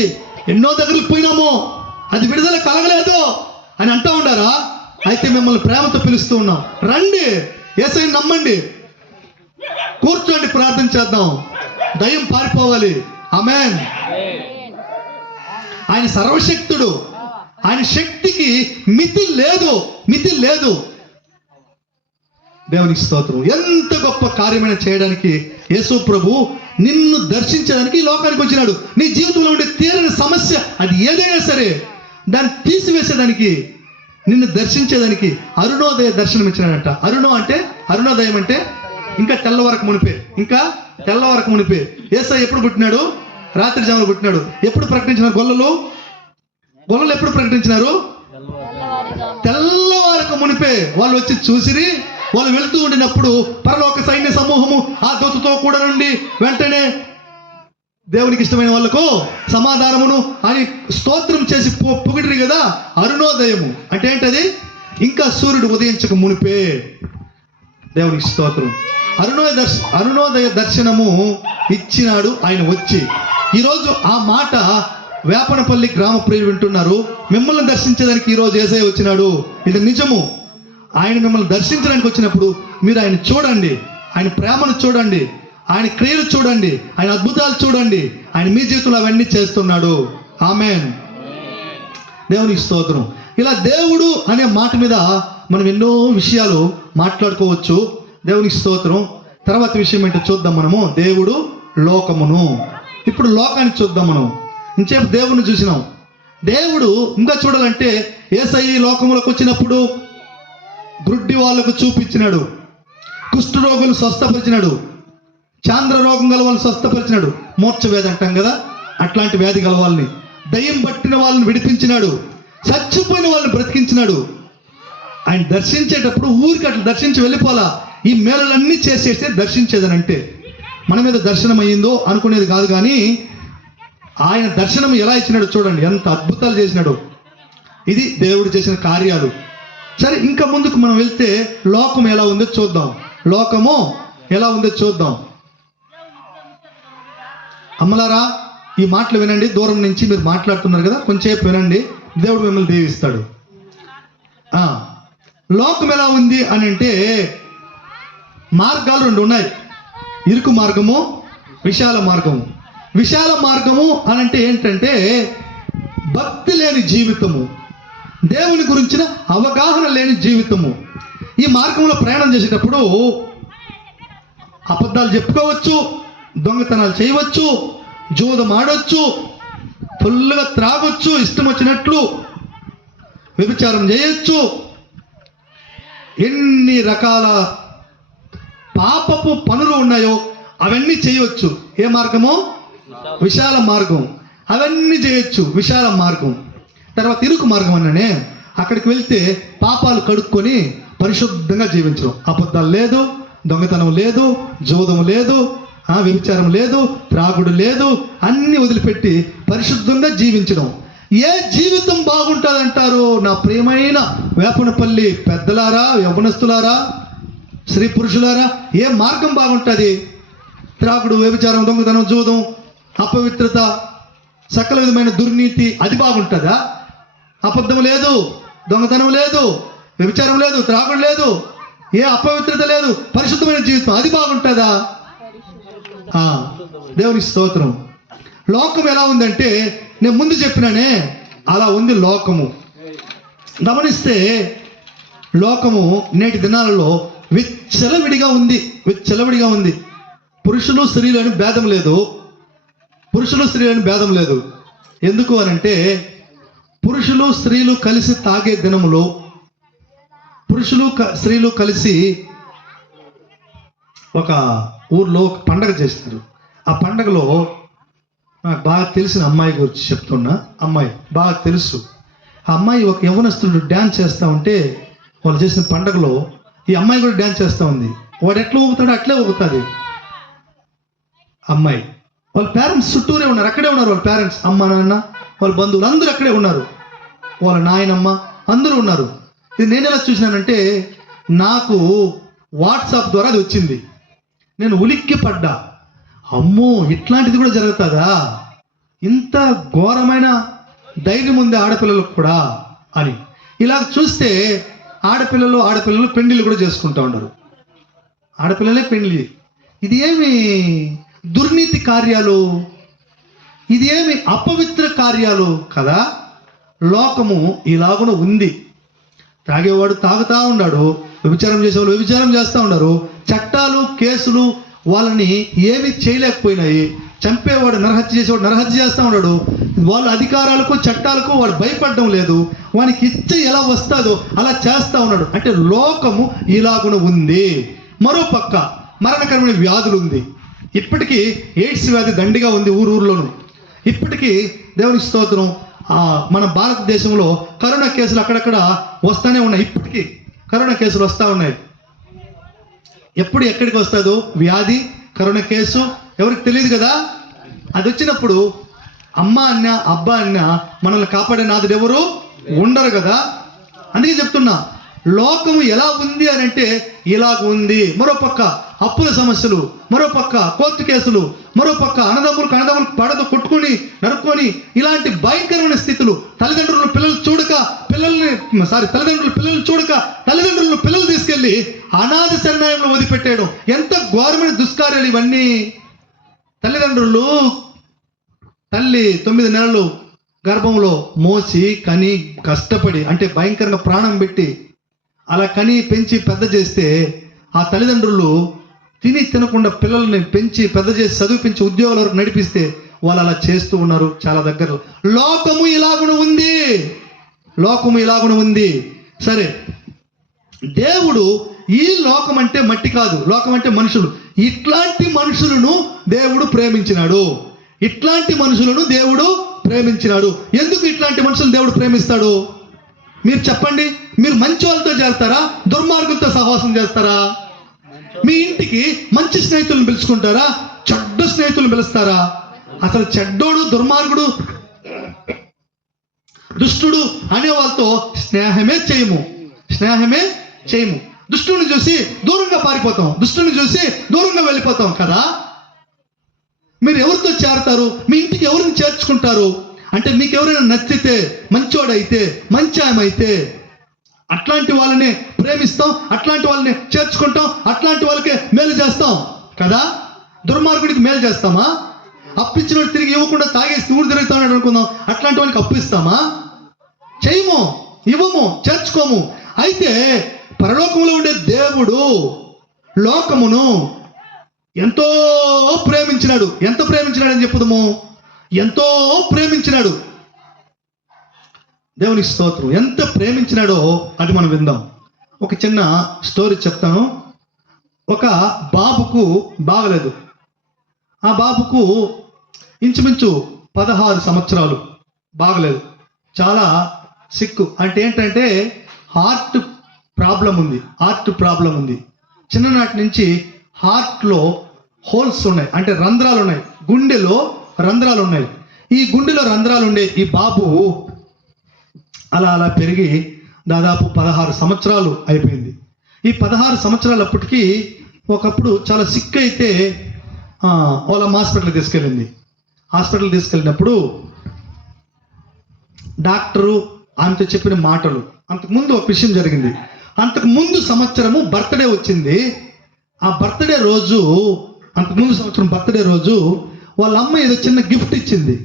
ఎన్నో దగ్గరికి పోయినాము, అది విడుదల కలగలేదు అని అంటూ ఉండారా? అయితే మిమ్మల్ని ప్రేమతో పిలుస్తూ ఉన్నాం, రండి యేసయ్యని నమ్మండి, కూర్చోండి, ప్రార్థన చేద్దాం, దయ్యం పారిపోవాలి. ఆమేన్. ఆయన సర్వశక్తుడు. ఆయన శక్తికి మితి లేదు, మితి లేదు. దేవునికి స్తోత్రం. ఎంత గొప్ప కార్యమైన చేయడానికి యేసు ప్రభు నిన్ను దర్శించడానికి ఈ లోకానికి వచ్చినాడు. నీ జీవితంలో ఉండే తీరని సమస్య అది ఏదైనా సరే దాన్ని తీసివేసేదానికి, నిన్ను దర్శించేదానికి అరుణోదయ దర్శనం ఇచ్చినాడంట. అరుణోదయం అంటే ఇంకా తెల్లవరకు మునిపే, ఇంకా తెల్లవరకు మునిపే. యేసయ్య ఎప్పుడు పుట్టినాడు? రాత్రి జాములు పుట్టినాడు. ఎప్పుడు ప్రకటించినారు? గొల్లలు ఎప్పుడు ప్రకటించినారు? తెల్లవారకు మునిపే వాళ్ళు వచ్చి చూసిరి. వాళ్ళు వెళుతూ ఉండినప్పుడు పరలోక సైన్య సమూహము ఆ దూతతో కూడా నుండి వెంటనే దేవునికి ఇష్టమైన వాళ్ళకు సమాధానమును అని స్తోత్రం చేసి పొగిడిరి కదా. అరుణోదయము అంటే ఏంటది? ఇంకా సూర్యుడు ఉదయించక మునిపే. దేవునికి స్తోత్రం. అరుణోదయ దర్శనము ఇచ్చినాడు ఆయన వచ్చి. ఈరోజు ఆ మాట వేపనపల్లి గ్రామ ప్రియులు వింటున్నారు. మిమ్మల్ని దర్శించడానికి ఈరోజు యేసయ్య వచ్చినాడు. ఇది నిజము. ఆయన మిమ్మల్ని దర్శించడానికి వచ్చినప్పుడు మీరు ఆయన చూడండి, ఆయన ప్రేమను చూడండి, ఆయన క్రియలు చూడండి, ఆయన అద్భుతాలు చూడండి. ఆయన మీ జీవితంలో అవన్నీ చేస్తున్నాడు. ఆమేన్. దేవునికి స్తోత్రం. ఇలా దేవుడు అనే మాట మీద మనం ఎన్నో విషయాలు మాట్లాడుకోవచ్చు. దేవునికి స్తోత్రం. తర్వాత విషయం ఏంటో చూద్దాం మనము. దేవుడు లోకమును. ఇప్పుడు లోకాన్ని చూద్దాం మనం. ఇంచేపు దేవుడిని చూసినాం. దేవుడు ఇంకా చూడాలంటే యేసయ్య లోకంలోకి వచ్చినప్పుడు గ్రుడ్డి వాళ్ళకు చూపించినాడు, కుష్ఠ రోగులు స్వస్థపరిచినాడు, చాంద్ర రోగం గల వాళ్ళని స్వస్థపరిచినాడు, మూర్ఛ వ్యాధి అంటాం కదా అట్లాంటి వ్యాధి గల వాళ్ళని, దయ్యం పట్టిన వాళ్ళని విడిపించినాడు, చచ్చిపోయిన వాళ్ళని బ్రతికించినాడు. ఆయన దర్శించేటప్పుడు ఊరికి అట్లా దర్శించి వెళ్ళిపోలా. ఈ మేళలన్నీ చేసేస్తే దర్శించేదని అంటే మన మీద దర్శనం అయ్యిందో అనుకునేది కాదు. కానీ ఆయన దర్శనం ఎలా ఇచ్చినాడో చూడండి, ఎంత అద్భుతాలు చేసినాడు. ఇది దేవుడు చేసిన కార్యాలు. సరే, ఇంకా ముందుకు మనం వెళ్తే లోకం ఎలా ఉందో చూద్దాం. లోకము ఎలా ఉందో చూద్దాం. అమ్మలారా, ఈ మాటలు వినండి. దూరం నుంచి మీరు మాట్లాడుతున్నారు కదా, కొంచెంసేపు వినండి, దేవుడు మిమ్మల్ని దీవిస్తాడు. లోకం ఎలా ఉంది అని అంటే మార్గాలు రెండు ఉన్నాయి. ఇరుకు మార్గము, విశాల మార్గము. విశాల మార్గము అని అంటే ఏంటంటే భక్తి లేని జీవితము, దేవుని గురించిన అవగాహన లేని జీవితము. ఈ మార్గంలో ప్రయాణం చేసేటప్పుడు అబద్ధాలు చెప్పుకోవచ్చు, దొంగతనాలు చేయవచ్చు, జూదం ఆడవచ్చు, ఫుల్గా త్రాగొచ్చు, ఇష్టం వచ్చినట్లు వ్యభిచారం చేయొచ్చు, ఎన్ని రకాల పాపపు పనులు ఉన్నాయో అవన్నీ చేయవచ్చు. ఏ మార్గము? విశాల మార్గం. అవన్నీ చేయొచ్చు, విశాల మార్గం. తర్వాత ఇరుకు మార్గం అన్ననే, అక్కడికి వెళ్తే పాపాలు కడుక్కొని పరిశుద్ధంగా జీవించడం. అబద్ధాలు లేదు, దొంగతనం లేదు, జూదం లేదు, వ్యభిచారం లేదు, త్రాగుడు లేదు, అన్ని వదిలిపెట్టి పరిశుద్ధంగా జీవించడం. ఏ జీవితం బాగుంటుందంటారు? నా ప్రియమైన వేపనపల్లి పెద్దలారా, యవ్వనస్తులారా, స్త్రీ పురుషులారా, ఏ మార్గం బాగుంటుంది? త్రాగుడు, వ్యభిచారం, దొంగతనం, జూదం, అపవిత్రత, సకల విధమైన దుర్నీతి, అది బాగుంటుందా? అబద్ధం లేదు, దొంగతనం లేదు, వ్యభిచారం లేదు, త్రాగుడు లేదు, ఏ అపవిత్రత లేదు, పరిశుద్ధమైన జీవితం, అది బాగుంటుందా? దేవుని స్తోత్రం. లోకం ఎలా ఉందంటే నేను ముందు చెప్పినానే, అలా ఉంది లోకము. గమనిస్తే లోకము నేటి దినాలలో విచ్చలవిడిగా ఉంది, విచ్చలవిడిగా ఉంది. పురుషులు స్త్రీలు అని భేదం లేదు, పురుషులు స్త్రీలు అని భేదం లేదు. ఎందుకు అనంటే పురుషులు స్త్రీలు కలిసి తాగే దినములో, పురుషులు స్త్రీలు కలిసి ఒక ఊర్లో ఒక పండగ చేస్తారు. ఆ పండగలో నాకు బాగా తెలిసిన అమ్మాయి గురించి చెప్తున్నా. అమ్మాయి బాగా తెలుసు. ఆ అమ్మాయి ఒక యవ్వనస్తుడు డ్యాన్స్ చేస్తూ ఉంటే వాళ్ళు చేసిన పండగలో ఈ అమ్మాయి కూడా డ్యాన్స్ చేస్తూ ఉంది. వాడు ఎట్లా ఊగుతాడో అట్లే ఊగుతుంది అమ్మాయి. వాళ్ళ పేరెంట్స్ చుట్టూరే ఉన్నారు, అక్కడే ఉన్నారు వాళ్ళ పేరెంట్స్, అమ్మ నాన్న, వాళ్ళ బంధువులు అందరూ అక్కడే ఉన్నారు, వాళ్ళ నాయనమ్మ అందరూ ఉన్నారు. ఇది నేను ఎలా చూసినానంటే నాకు వాట్సాప్ ద్వారా అది వచ్చింది. నేను ఉలిక్కి పడ్డా, అమ్మో ఇట్లాంటిది కూడా జరుగుతుందా, ఇంత ఘోరమైన ధైర్యం ఉంది ఆడపిల్లలకు కూడా అని. ఇలా చూస్తే ఆడపిల్లలు పెండ్లిళ్ళు కూడా చేసుకుంటూ ఉన్నారు, ఆడపిల్లలే పెండ్లి. ఇది ఏమి దుర్నీతి కార్యాలు, ఇది ఏమి అపవిత్ర కార్యాలు కదా. లోకము ఇలాగున ఉంది. తాగేవాడు తాగుతూ ఉన్నాడు, వ్యభిచారం చేసేవాళ్ళు వ్యభిచారం చేస్తూ ఉన్నారు. చట్టాలు, కేసులు వాళ్ళని ఏమి చేయలేకపోయినాయి. చంపేవాడు, నరహత్య చేసేవాడు నరహత్య చేస్తూ ఉన్నాడు. వాళ్ళ అధికారాలకు, చట్టాలకు వాడు భయపడడం లేదు. వానికి ఇచ్చ ఎలా వస్తుందో అలా చేస్తూ ఉన్నాడు. అంటే లోకము ఇలాగున ఉంది. మరో పక్క మరణకరమైన వ్యాధులు ఉంది. ఇప్పటికీ ఎయిడ్స్ వ్యాధి దండిగా ఉంది ఊరూరులోను. ఇప్పటికీ దేవుని స్తోత్రం, మన భారతదేశంలో కరోనా కేసులు అక్కడక్కడ వస్తూనే ఉన్నాయి. ఇప్పటికీ కరోనా కేసులు వస్తూ ఉన్నాయి. ఎప్పుడు ఎక్కడికి వస్తుందో వ్యాధి, కరోనా కేసు ఎవరికి తెలియదు కదా. అది వచ్చినప్పుడు అమ్మ అన్న, అబ్బా అన్న మనల్ని కాపాడే నాదుడు ఎవరు ఉండరు కదా. అందుకే చెప్తున్నా, లోకము ఎలా ఉంది అని అంటే ఇలాగ ఉంది. మరోపక్క అప్పుల సమస్యలు, మరోపక్క కోర్టు కేసులు, మరోపక్క అన్నదమ్ములకు పడదు కొట్టుకొని నరుక్కొని ఇలాంటి భయంకరమైన స్థితులు. తల్లిదండ్రులు పిల్లలు చూడక తల్లిదండ్రులను పిల్లలు తీసుకెళ్లి అనాథ శరణాలయంలో వదిలిపెట్టేయడం, ఎంత ఘోరమైన దుష్కార్యాలు ఇవన్నీ. తల్లిదండ్రులు తల్లి 9 నెలలు గర్భంలో మోసి కని కష్టపడి, అంటే భయంకరంగా ప్రాణం పెట్టి అలా కని పెంచి పెద్ద చేస్తే, ఆ తల్లిదండ్రులు తినకుండా పిల్లల్ని పెంచి పెద్ద చేసి చదివిపించి ఉద్యోగాల వరకు నడిపిస్తే వాళ్ళు అలా చేస్తూ ఉన్నారు చాలా దగ్గర. లోకము ఇలాగున ఉంది, లోకము ఇలాగున ఉంది. సరే, దేవుడు ఈ లోకం అంటే మట్టి కాదు, లోకం అంటే మనుషులు. ఇట్లాంటి మనుషులను దేవుడు ప్రేమించినాడు, ఇట్లాంటి మనుషులను దేవుడు ప్రేమించినాడు. ఎందుకు ఇట్లాంటి మనుషులు దేవుడు ప్రేమిస్తాడు? మీరు చెప్పండి. మీరు మంచి వాళ్ళతో చేస్తారా, దుర్మార్గులతో సహవాసం చేస్తారా? మీ ఇంటికి మంచి స్నేహితులను పిలుచుకుంటారా, చెడ్డ స్నేహితులను పిలుస్తారా? అసలు చెడ్డోడు, దుర్మార్గుడు, దుష్టుడు అనే వాళ్ళతో స్నేహమే చేయము. దుష్టుని చూసి దూరంగా పారిపోతాం, దుష్టుని చూసి దూరంగా వెళ్ళిపోతాం కదా. మీరు ఎవరితో చేరతారు? మీ ఇంటికి ఎవరిని చేర్చుకుంటారు? అంటే మీకు ఎవరైనా నచ్చితే, మంచోడైతే, మంచి ఆమె అయితే అట్లాంటి వాళ్ళని ప్రేమిస్తాం, అట్లాంటి వాళ్ళని చేర్చుకుంటాం, అట్లాంటి వాళ్ళకే మేలు చేస్తాం కదా. దుర్మార్గుడికి మేలు చేస్తామా? అప్పిచ్చిన వాడు తిరిగి ఇవ్వకుండా తాగేసి ఊరు తిరుగుతా ఉన్నాడు అనుకుందాం, అట్లాంటి వానికి అప్పు ఇస్తామా? చేయము, ఇవ్వము, చేర్చుకోము. అయితే పరలోకంలో ఉండే దేవుడు లోకమును ఎంతో ప్రేమించినాడు. ఎంత ప్రేమించినాడు అని చెప్పుదాము? ఎంతో ప్రేమించినాడు. దేవునికి స్తోత్రం. ఎంత ప్రేమించినాడో అది మనం విందాం. ఒక చిన్న స్టోరీ చెప్తాను. ఒక బాబుకు బాగలేదు. ఆ బాబుకు ఇంచుమించు 16 సంవత్సరాలు, బాగలేదు, చాలా సిక్కు. అంటే ఏంటంటే హార్ట్ ప్రాబ్లం ఉంది. చిన్ననాటి నుంచి హార్ట్లో హోల్స్ ఉన్నాయి, అంటే రంధ్రాలు ఉన్నాయి, గుండెలో రంధ్రాలు ఉన్నాయి. ఈ గుండెలో రంధ్రాలు ఉండే ఈ బాబు అలా పెరిగి దాదాపు 16 సంవత్సరాలు అయిపోయింది. ఈ 16 సంవత్సరాలప్పటికీ ఒకప్పుడు చాలా సిక్ అయితే వాళ్ళ హాస్పిటల్కి తీసుకెళ్ళినప్పుడు డాక్టరు ఆమెతో చెప్పిన మాటలు, అంతకుముందు ఒక విషయం జరిగింది. అంతకుముందు సంవత్సరము బర్త్డే వచ్చింది. ఆ బర్త్డే రోజు, అంతకుముందు సంవత్సరం బర్త్డే రోజు వాళ్ళ అమ్మ ఏదో చిన్న గిఫ్ట్ ఇచ్చింది.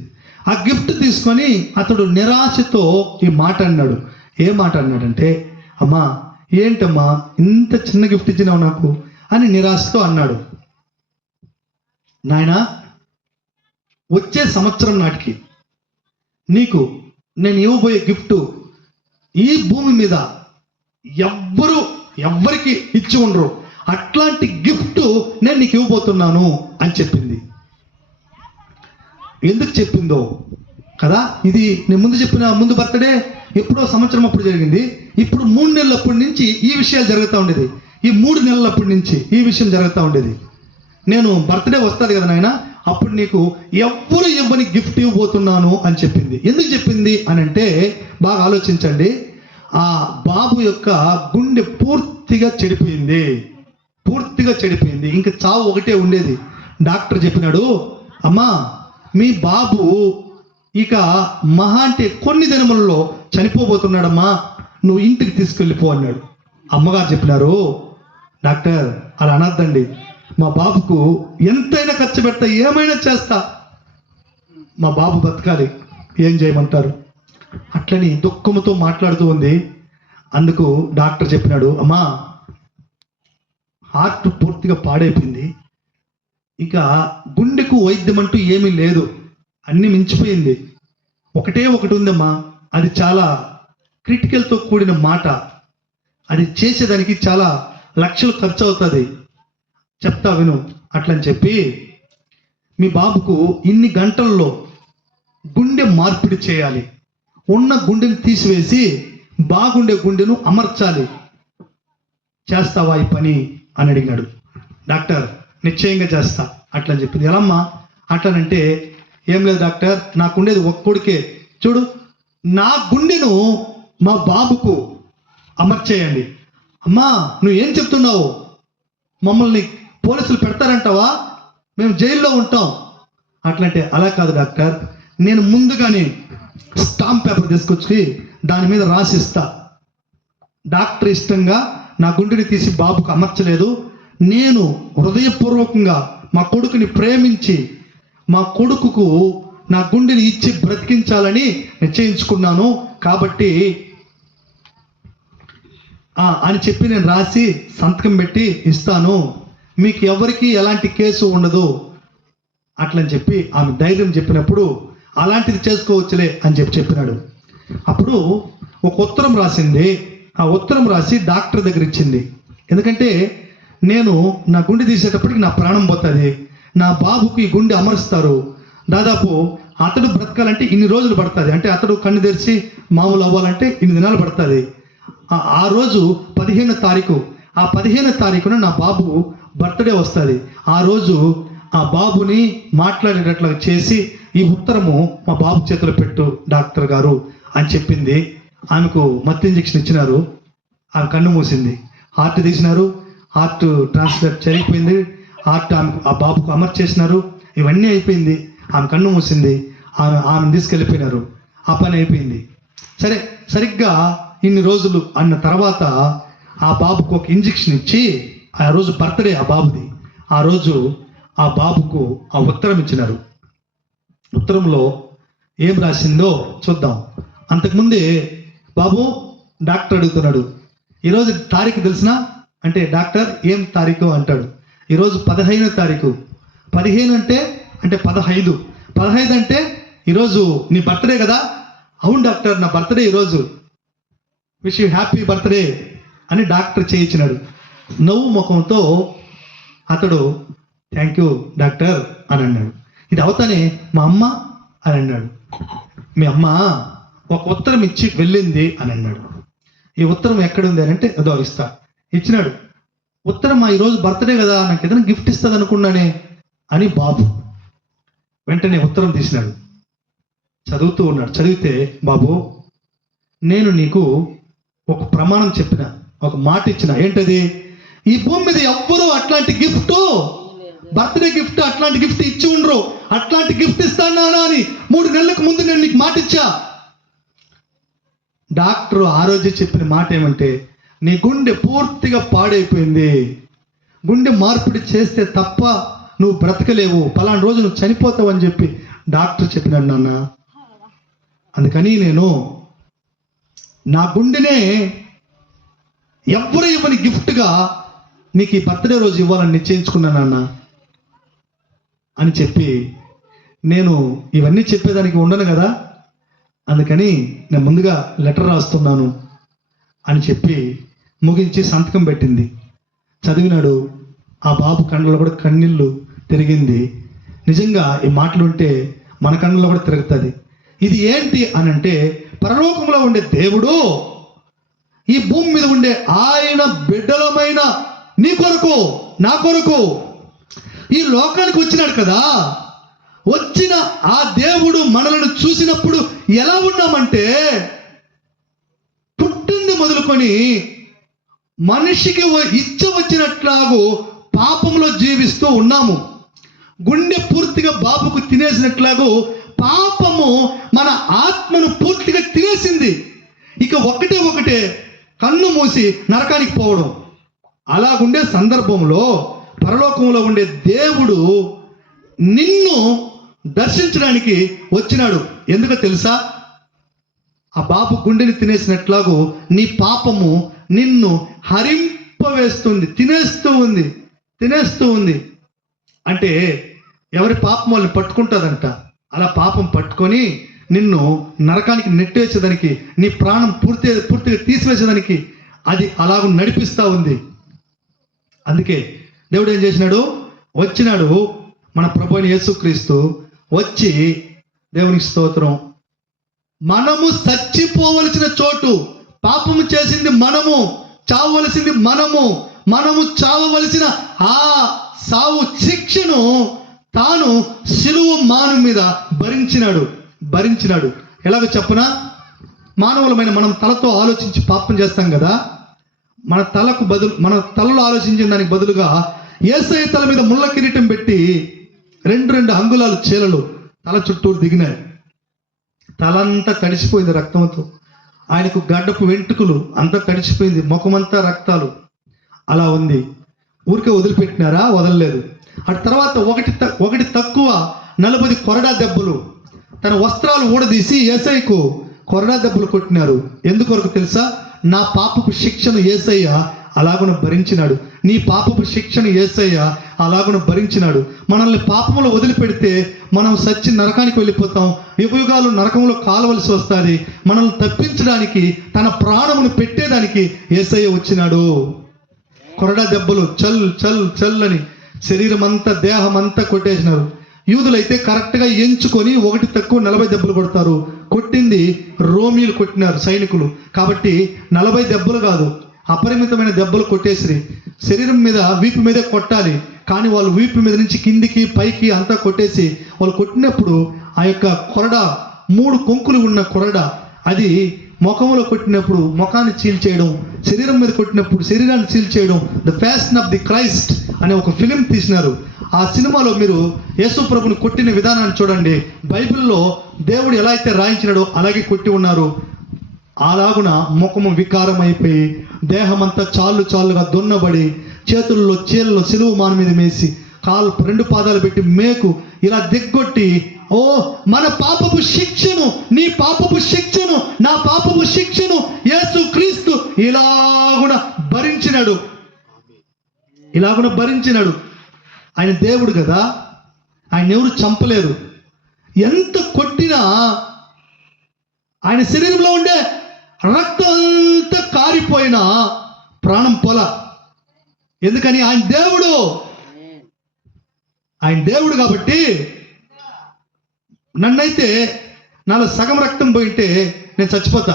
ఆ గిఫ్ట్ తీసుకొని అతడు నిరాశతో ఈ మాట అన్నాడు. ఏ మాట అన్నాడంటే, అమ్మా ఏంటమ్మా ఇంత చిన్న గిఫ్ట్ ఇచ్చినావు నాకు అని నిరాశతో అన్నాడు. నాయనా, వచ్చే సంవత్సరం నాటికి నీకు నేను ఇవ్వబోయే గిఫ్ట్ ఈ భూమి మీద ఎవ్వరికి ఇచ్చి ఉండరు, అట్లాంటి గిఫ్ట్ నేను నీకు ఇవ్వబోతున్నాను అని చెప్పింది. ఎందుకు చెప్పిందో కదా, ఇది నేను ముందు బర్త్డే ఎప్పుడో సంవత్సరం అప్పుడు జరిగింది. ఇప్పుడు 3 నెలలప్పటి నుంచి ఈ విషయాలు జరుగుతూ ఉండేది. ఈ 3 నెలలప్పటి నుంచి ఈ విషయం జరుగుతూ ఉండేది. నేను బర్త్డే వస్తుంది కదా నాయన, అప్పుడు నీకు ఎవ్వరు ఇవ్వని గిఫ్ట్ ఇవ్వబోతున్నాను అని చెప్పింది. ఎందుకు చెప్పింది అని అంటే బాగా ఆలోచించండి. ఆ బాబు యొక్క గుండె పూర్తిగా చెడిపోయింది. ఇంకా చావు ఒకటే ఉండేది. డాక్టర్ చెప్పినాడు, అమ్మా మీ బాబు ఇక మహా అంటే కొన్ని దినములలో చనిపోబోతున్నాడమ్మా, నువ్వు ఇంటికి తీసుకెళ్ళిపో అన్నాడు. అమ్మగారు చెప్పినారు, డాక్టర్ అలా అనద్దండి, మా బాబుకు ఎంతైనా ఖర్చు పెడతా, ఏమైనా చేస్తా, మా బాబు బతకాలి, ఏం చేయమంటారు? అట్లని దుఃఖంతో మాట్లాడుతూ ఉంది. అందుకు డాక్టర్ చెప్పినాడు, అమ్మా హార్ట్ పూర్తిగా పాడైపోయింది, ఇక గుండెకు వైద్యం అంటూ ఏమీ లేదు, అన్నీ మించిపోయింది. ఒకటే ఒకటి ఉందమ్మా, అది చాలా క్రిటికల్తో కూడిన మాట, అది చేసేదానికి చాలా లక్షలు ఖర్చు అవుతుంది, చెప్తా విను అట్లని చెప్పి మీ బాబుకు ఇన్ని గంటల్లో గుండె మార్పిడి చేయాలి, ఉన్న గుండెని తీసివేసి బాగుండే గుండెను అమర్చాలి, చేస్తావా ఈ పని అని అడిగినాడు. డాక్టర్ నిశ్చయంగా చేస్తా అట్లని చెప్పింది. ఎలామ్మా అట్లనంటే, ఏం లేదు డాక్టర్, నాకుండేది ఒక్క కొడుకే, చూడు నా గుండెను మా బాబుకు అమర్చేయండి. అమ్మా నువ్వు ఏం చెప్తున్నావు, మమ్మల్ని పోలీసులు పెడతారంటావా, మేము జైల్లో ఉంటాం అట్లంటే, అలా కాదు డాక్టర్, నేను ముందుగానే స్టాంప్ పేపర్ తీసుకొచ్చి దాని మీద రాసిస్తా, డాక్టర్ ఇష్టంగా నా గుండెని తీసి బాబుకు అమర్చలేదు, నేను హృదయపూర్వకంగా మా కొడుకుని ప్రేమించి మా కొడుకుకు నా గుండెని ఇచ్చి బ్రతికించాలని నిశ్చయించుకున్నాను, కాబట్టి అని చెప్పి నేను రాసి సంతకం పెట్టి ఇస్తాను, మీకు ఎవరికి ఎలాంటి కేసు ఉండదు అట్లని చెప్పి ఆమె ధైర్యం చెప్పినప్పుడు, అలాంటిది చేసుకోవచ్చులే అని చెప్పినాడు. అప్పుడు ఒక ఉత్తరం రాసింది. ఆ ఉత్తరం రాసి డాక్టర్ దగ్గర ఇచ్చింది. ఎందుకంటే నేను నా గుండె తీసేటప్పటికి నా ప్రాణం పోతుంది, నా బాబుకి ఈ గుండె అమరుస్తారు, దాదాపు అతడు బ్రతకాలంటే ఇన్ని రోజులు పడుతుంది, అంటే అతడు కన్ను తెరిచి మామూలు అవ్వాలంటే ఇన్ని దినాలు పడుతుంది. ఆ రోజు 15వ తారీఖు, ఆ 15వ తారీఖున నా బాబు బర్త్డే వస్తుంది, ఆ రోజు ఆ బాబుని మాట్లాడేటట్లుగా చేసి ఈ ఉత్తరము మా బాబు చేతిలో పెట్టు డాక్టర్ గారు అని చెప్పింది. ఆమెకు మత్తు ఇంజెక్షన్ ఇచ్చినారు, ఆమె కన్ను మూసింది, హార్ట్ తీసినారు, హార్ట్ ట్రాన్స్ఫర్ జరిగిపోయింది, హార్ట్ ఆ బాబుకు అమర్చేసినారు, ఇవన్నీ అయిపోయింది, ఆమె కన్ను మూసింది, ఆమెను తీసుకెళ్ళిపోయినారు, ఆ పని అయిపోయింది. సరిగ్గా ఇన్ని రోజులు అన్న తర్వాత ఆ బాబుకు ఒక ఇంజెక్షన్ ఇచ్చి, ఆ రోజు బర్త్డే ఆ బాబుది, ఆ రోజు ఆ బాబుకు ఆ ఉత్తరం ఇచ్చినారు. ఉత్తరంలో ఏం రాసిందో చూద్దాం. అంతకుముందే బాబు డాక్టర్ అడుగుతున్నాడు, ఈరోజు తారీఖు తెలిసినా అంటే డాక్టర్ ఏం తారీఖు అంటాడు. ఈరోజు 15వ తారీఖు. 15 అంటే 15. 15 అంటే ఈరోజు నీ బర్త్డే కదా. అవును డాక్టర్, నా బర్త్డే ఈరోజు, విష్ యూ హ్యాపీ బర్త్డే అని డాక్టర్ చేయించినాడు. నవ్వు ముఖంతో అతడు థ్యాంక్ యూ డాక్టర్ అని అన్నాడు. ఇది అవుతానే మా అమ్మ అని అన్నాడు. మీ అమ్మ ఒక ఉత్తరం ఇచ్చి వెళ్ళింది అని అన్నాడు. ఈ ఉత్తరం ఎక్కడుంది అని అంటే అదో ఇస్తా ఇచ్చినాడు. ఉత్తరం ఈరోజు బర్త్డే కదా, నాకు ఏదైనా గిఫ్ట్ ఇస్తుంది అనుకున్నానే అని బాబు వెంటనే ఉత్తరం తీసినాడు. చదువుతూ ఉన్నాడు. చదివితే, బాబు నేను నీకు ఒక ప్రమాణం చెప్పిన, ఒక మాట ఇచ్చిన. ఏంటది? ఈ భూమి మీద ఎవ్వరూ అట్లాంటి గిఫ్ట్, బర్త్డే గిఫ్ట్ అట్లాంటి గిఫ్ట్ ఇచ్చి ఉండరు. అట్లాంటి గిఫ్ట్ ఇస్తానా అని 3 నెలలకు ముందు నేను నీకు మాట ఇచ్చా. డాక్టర్ ఆ రోజు చెప్పిన మాట ఏమంటే, నీ గుండె పూర్తిగా పాడైపోయింది, గుండె మార్పిడి చేస్తే తప్ప నువ్వు బ్రతకలేవు, పలానా రోజు నువ్వు చనిపోతావు అని చెప్పి డాక్టర్ చెప్పినాడు నాన్న. అందుకని నేను నా గుండెనే ఎవ్వరు ఇవ్వని గిఫ్ట్గా నీకు ఈ బర్త్డే రోజు ఇవ్వాలని నిశ్చయించుకున్నాను నాన్న అని చెప్పి, నేను ఇవన్నీ చెప్పేదానికి ఉండను కదా, అందుకని నేను ముందుగా లెటర్ రాస్తున్నాను అని చెప్పి ముగించి సంతకం పెట్టింది. చదివినాడు. ఆ బాబు కళ్ళలో కూడా కన్నీళ్ళు తిరిగింది. నిజంగా ఈ మాటలు ఉంటే మన కళ్ళలో కూడా తిరుగుతుంది. ఇది ఏంటి అని అంటే, పరలోకంలో ఉండే దేవుడు ఈ భూమి మీద ఉండే ఆయన బిడ్డలమైన నీ కొరకు, నా కొరకు ఈ లోకానికి వచ్చినాడు కదా. వచ్చిన ఆ దేవుడు మనలను చూసినప్పుడు ఎలా ఉన్నామంటే, పుట్టింది మొదలుకొని మనిషికి ఇచ్చ వచ్చినట్లాగూ పాపంలో జీవిస్తూ ఉన్నాము. గుండె పూర్తిగా బాబుకు తినేసినట్లాగూ పాపము మన ఆత్మను పూర్తిగా తినేసింది. ఇక ఒకటే కన్ను మూసి నరకానికి పోవడం. అలాగుండే సందర్భంలో పరలోకంలో ఉండే దేవుడు నిన్ను దర్శించడానికి వచ్చినాడు. ఎందుకో తెలుసా? ఆ బాబు గుండెని తినేసినట్లాగూ నీ పాపము నిన్ను హరింపవేస్తుంది, తినేస్తూ ఉంది. అంటే ఎవరి పాపం వాళ్ళని పట్టుకుంటుందంట. అలా పాపం పట్టుకొని నిన్ను నరకానికి నెట్టేసేదానికి, నీ ప్రాణం పూర్తిగా తీసివేసేదానికి అది అలాగ నడిపిస్తూ ఉంది. అందుకే దేవుడు ఏం చేసినాడు? వచ్చినాడు మన ప్రభు అయిన యేసుక్రీస్తు వచ్చి, దేవునికి స్తోత్రం, మనము చచ్చిపోవలసిన చోటు, పాపము చేసింది మనము, చావవలసింది మనము చావవలసిన ఆ సావు శిక్షను తాను శిలువ మాను మీద భరించినాడు. ఎలాగో చెప్పునా? మానవులమైన మనం తలతో ఆలోచించి పాపం చేస్తాం కదా. మన తలలో ఆలోచించిన దానికి బదులుగా యేసయ్య తల మీద ముళ్ళ కిరీటం పెట్టి 2 అంగుళాలు చీలలు తల చుట్టూరు దిగినాయి. తలంతా తడిసిపోయింది రక్తంతో. ఆయనకు గడ్డపు వెంట్రుకలు అంతా తడిసిపోయింది, ముఖమంతా రక్తాలు. అలా ఉంది. ఊరికే వదిలిపెట్టినారా? వదలలేదు. అటు తర్వాత ఒకటి తక్కువ 40 కొరడా దెబ్బలు, తన వస్త్రాలు ఊడదీసి యేసయ్యకు కొరడా దెబ్బలు కొట్టినారు. ఎందుకొరకు తెలుసా? నా పాపపు శిక్షను యేసయ్య అలాగున భరించినాడు. నీ పాపపు శిక్షను యేసయ్య అలాగున భరించినాడు. మనల్ని పాపములో వదిలిపెడితే మనం సచ్చి నరకానికి వెళ్ళిపోతాం. యుగాలు నరకంలో కాలవలసి వస్తుంది. మనల్ని తప్పించడానికి, తన ప్రాణమును పెట్టేదానికి యేసయ్య వచ్చినాడు. కొరడా దెబ్బలు చల్ అని శరీరం అంతా, దేహం అంతా కొట్టేసినారు. యూదులైతే కరెక్ట్గా ఎంచుకొని ఒకటి తక్కువ 40 దెబ్బలు కొడతారు. కొట్టింది రోమీలు కొట్టినారు సైనికులు. కాబట్టి 40 దెబ్బలు కాదు, అపరిమితమైన దెబ్బలు కొట్టేసి శరీరం మీద, వీపు మీదే కొట్టాలి. కానీ వాళ్ళు వీపు మీద నుంచి కిందికి పైకి అంతా కొట్టేసి, వాళ్ళు కొట్టినప్పుడు ఆ యొక్క కొరడ 3 కొంకులు ఉన్న కొరడ, అది ముఖంలో కొట్టినప్పుడు ముఖాన్ని చీల్చేయడం, శరీరం మీద కొట్టినప్పుడు శరీరాన్ని చీల్చేయడం. The passion of the Christ అనే ఒక ఫిలిం తీసినారు. ఆ సినిమాలో మీరు యేసు ప్రభుని కొట్టిన విధానాన్ని చూడండి. బైబిల్లో దేవుడు ఎలా అయితే రాయించినాడో అలాగే కొట్టి ఉన్నారు. అలాగున ముఖము వికారం అయిపోయి, దేహమంతా చాలుగా దున్నబడి, చేతుల్లో చీలలో సిలువ మాను మీద వేసి రెండు పాదాలు పెట్టి మేకు ఇలా దిగ్గొట్టి, ఓ మన పాపపు శిక్షను, నీ పాపపు శిక్షను, నా పాపపు శిక్షను యేసు క్రీస్తు ఇలాగున భరించినాడు. ఆయన దేవుడు కదా, ఆయన ఎవరు చంపలేరు. ఎంత కొట్టినా ఆయన శరీరంలో ఉండే రక్తం అంతా కారిపోయినా ప్రాణం పోల. ఎందుకని ఆయన దేవుడు కాబట్టి. నన్నైతే నాలో సగం రక్తం పోయింటే నేను చచ్చిపోతా.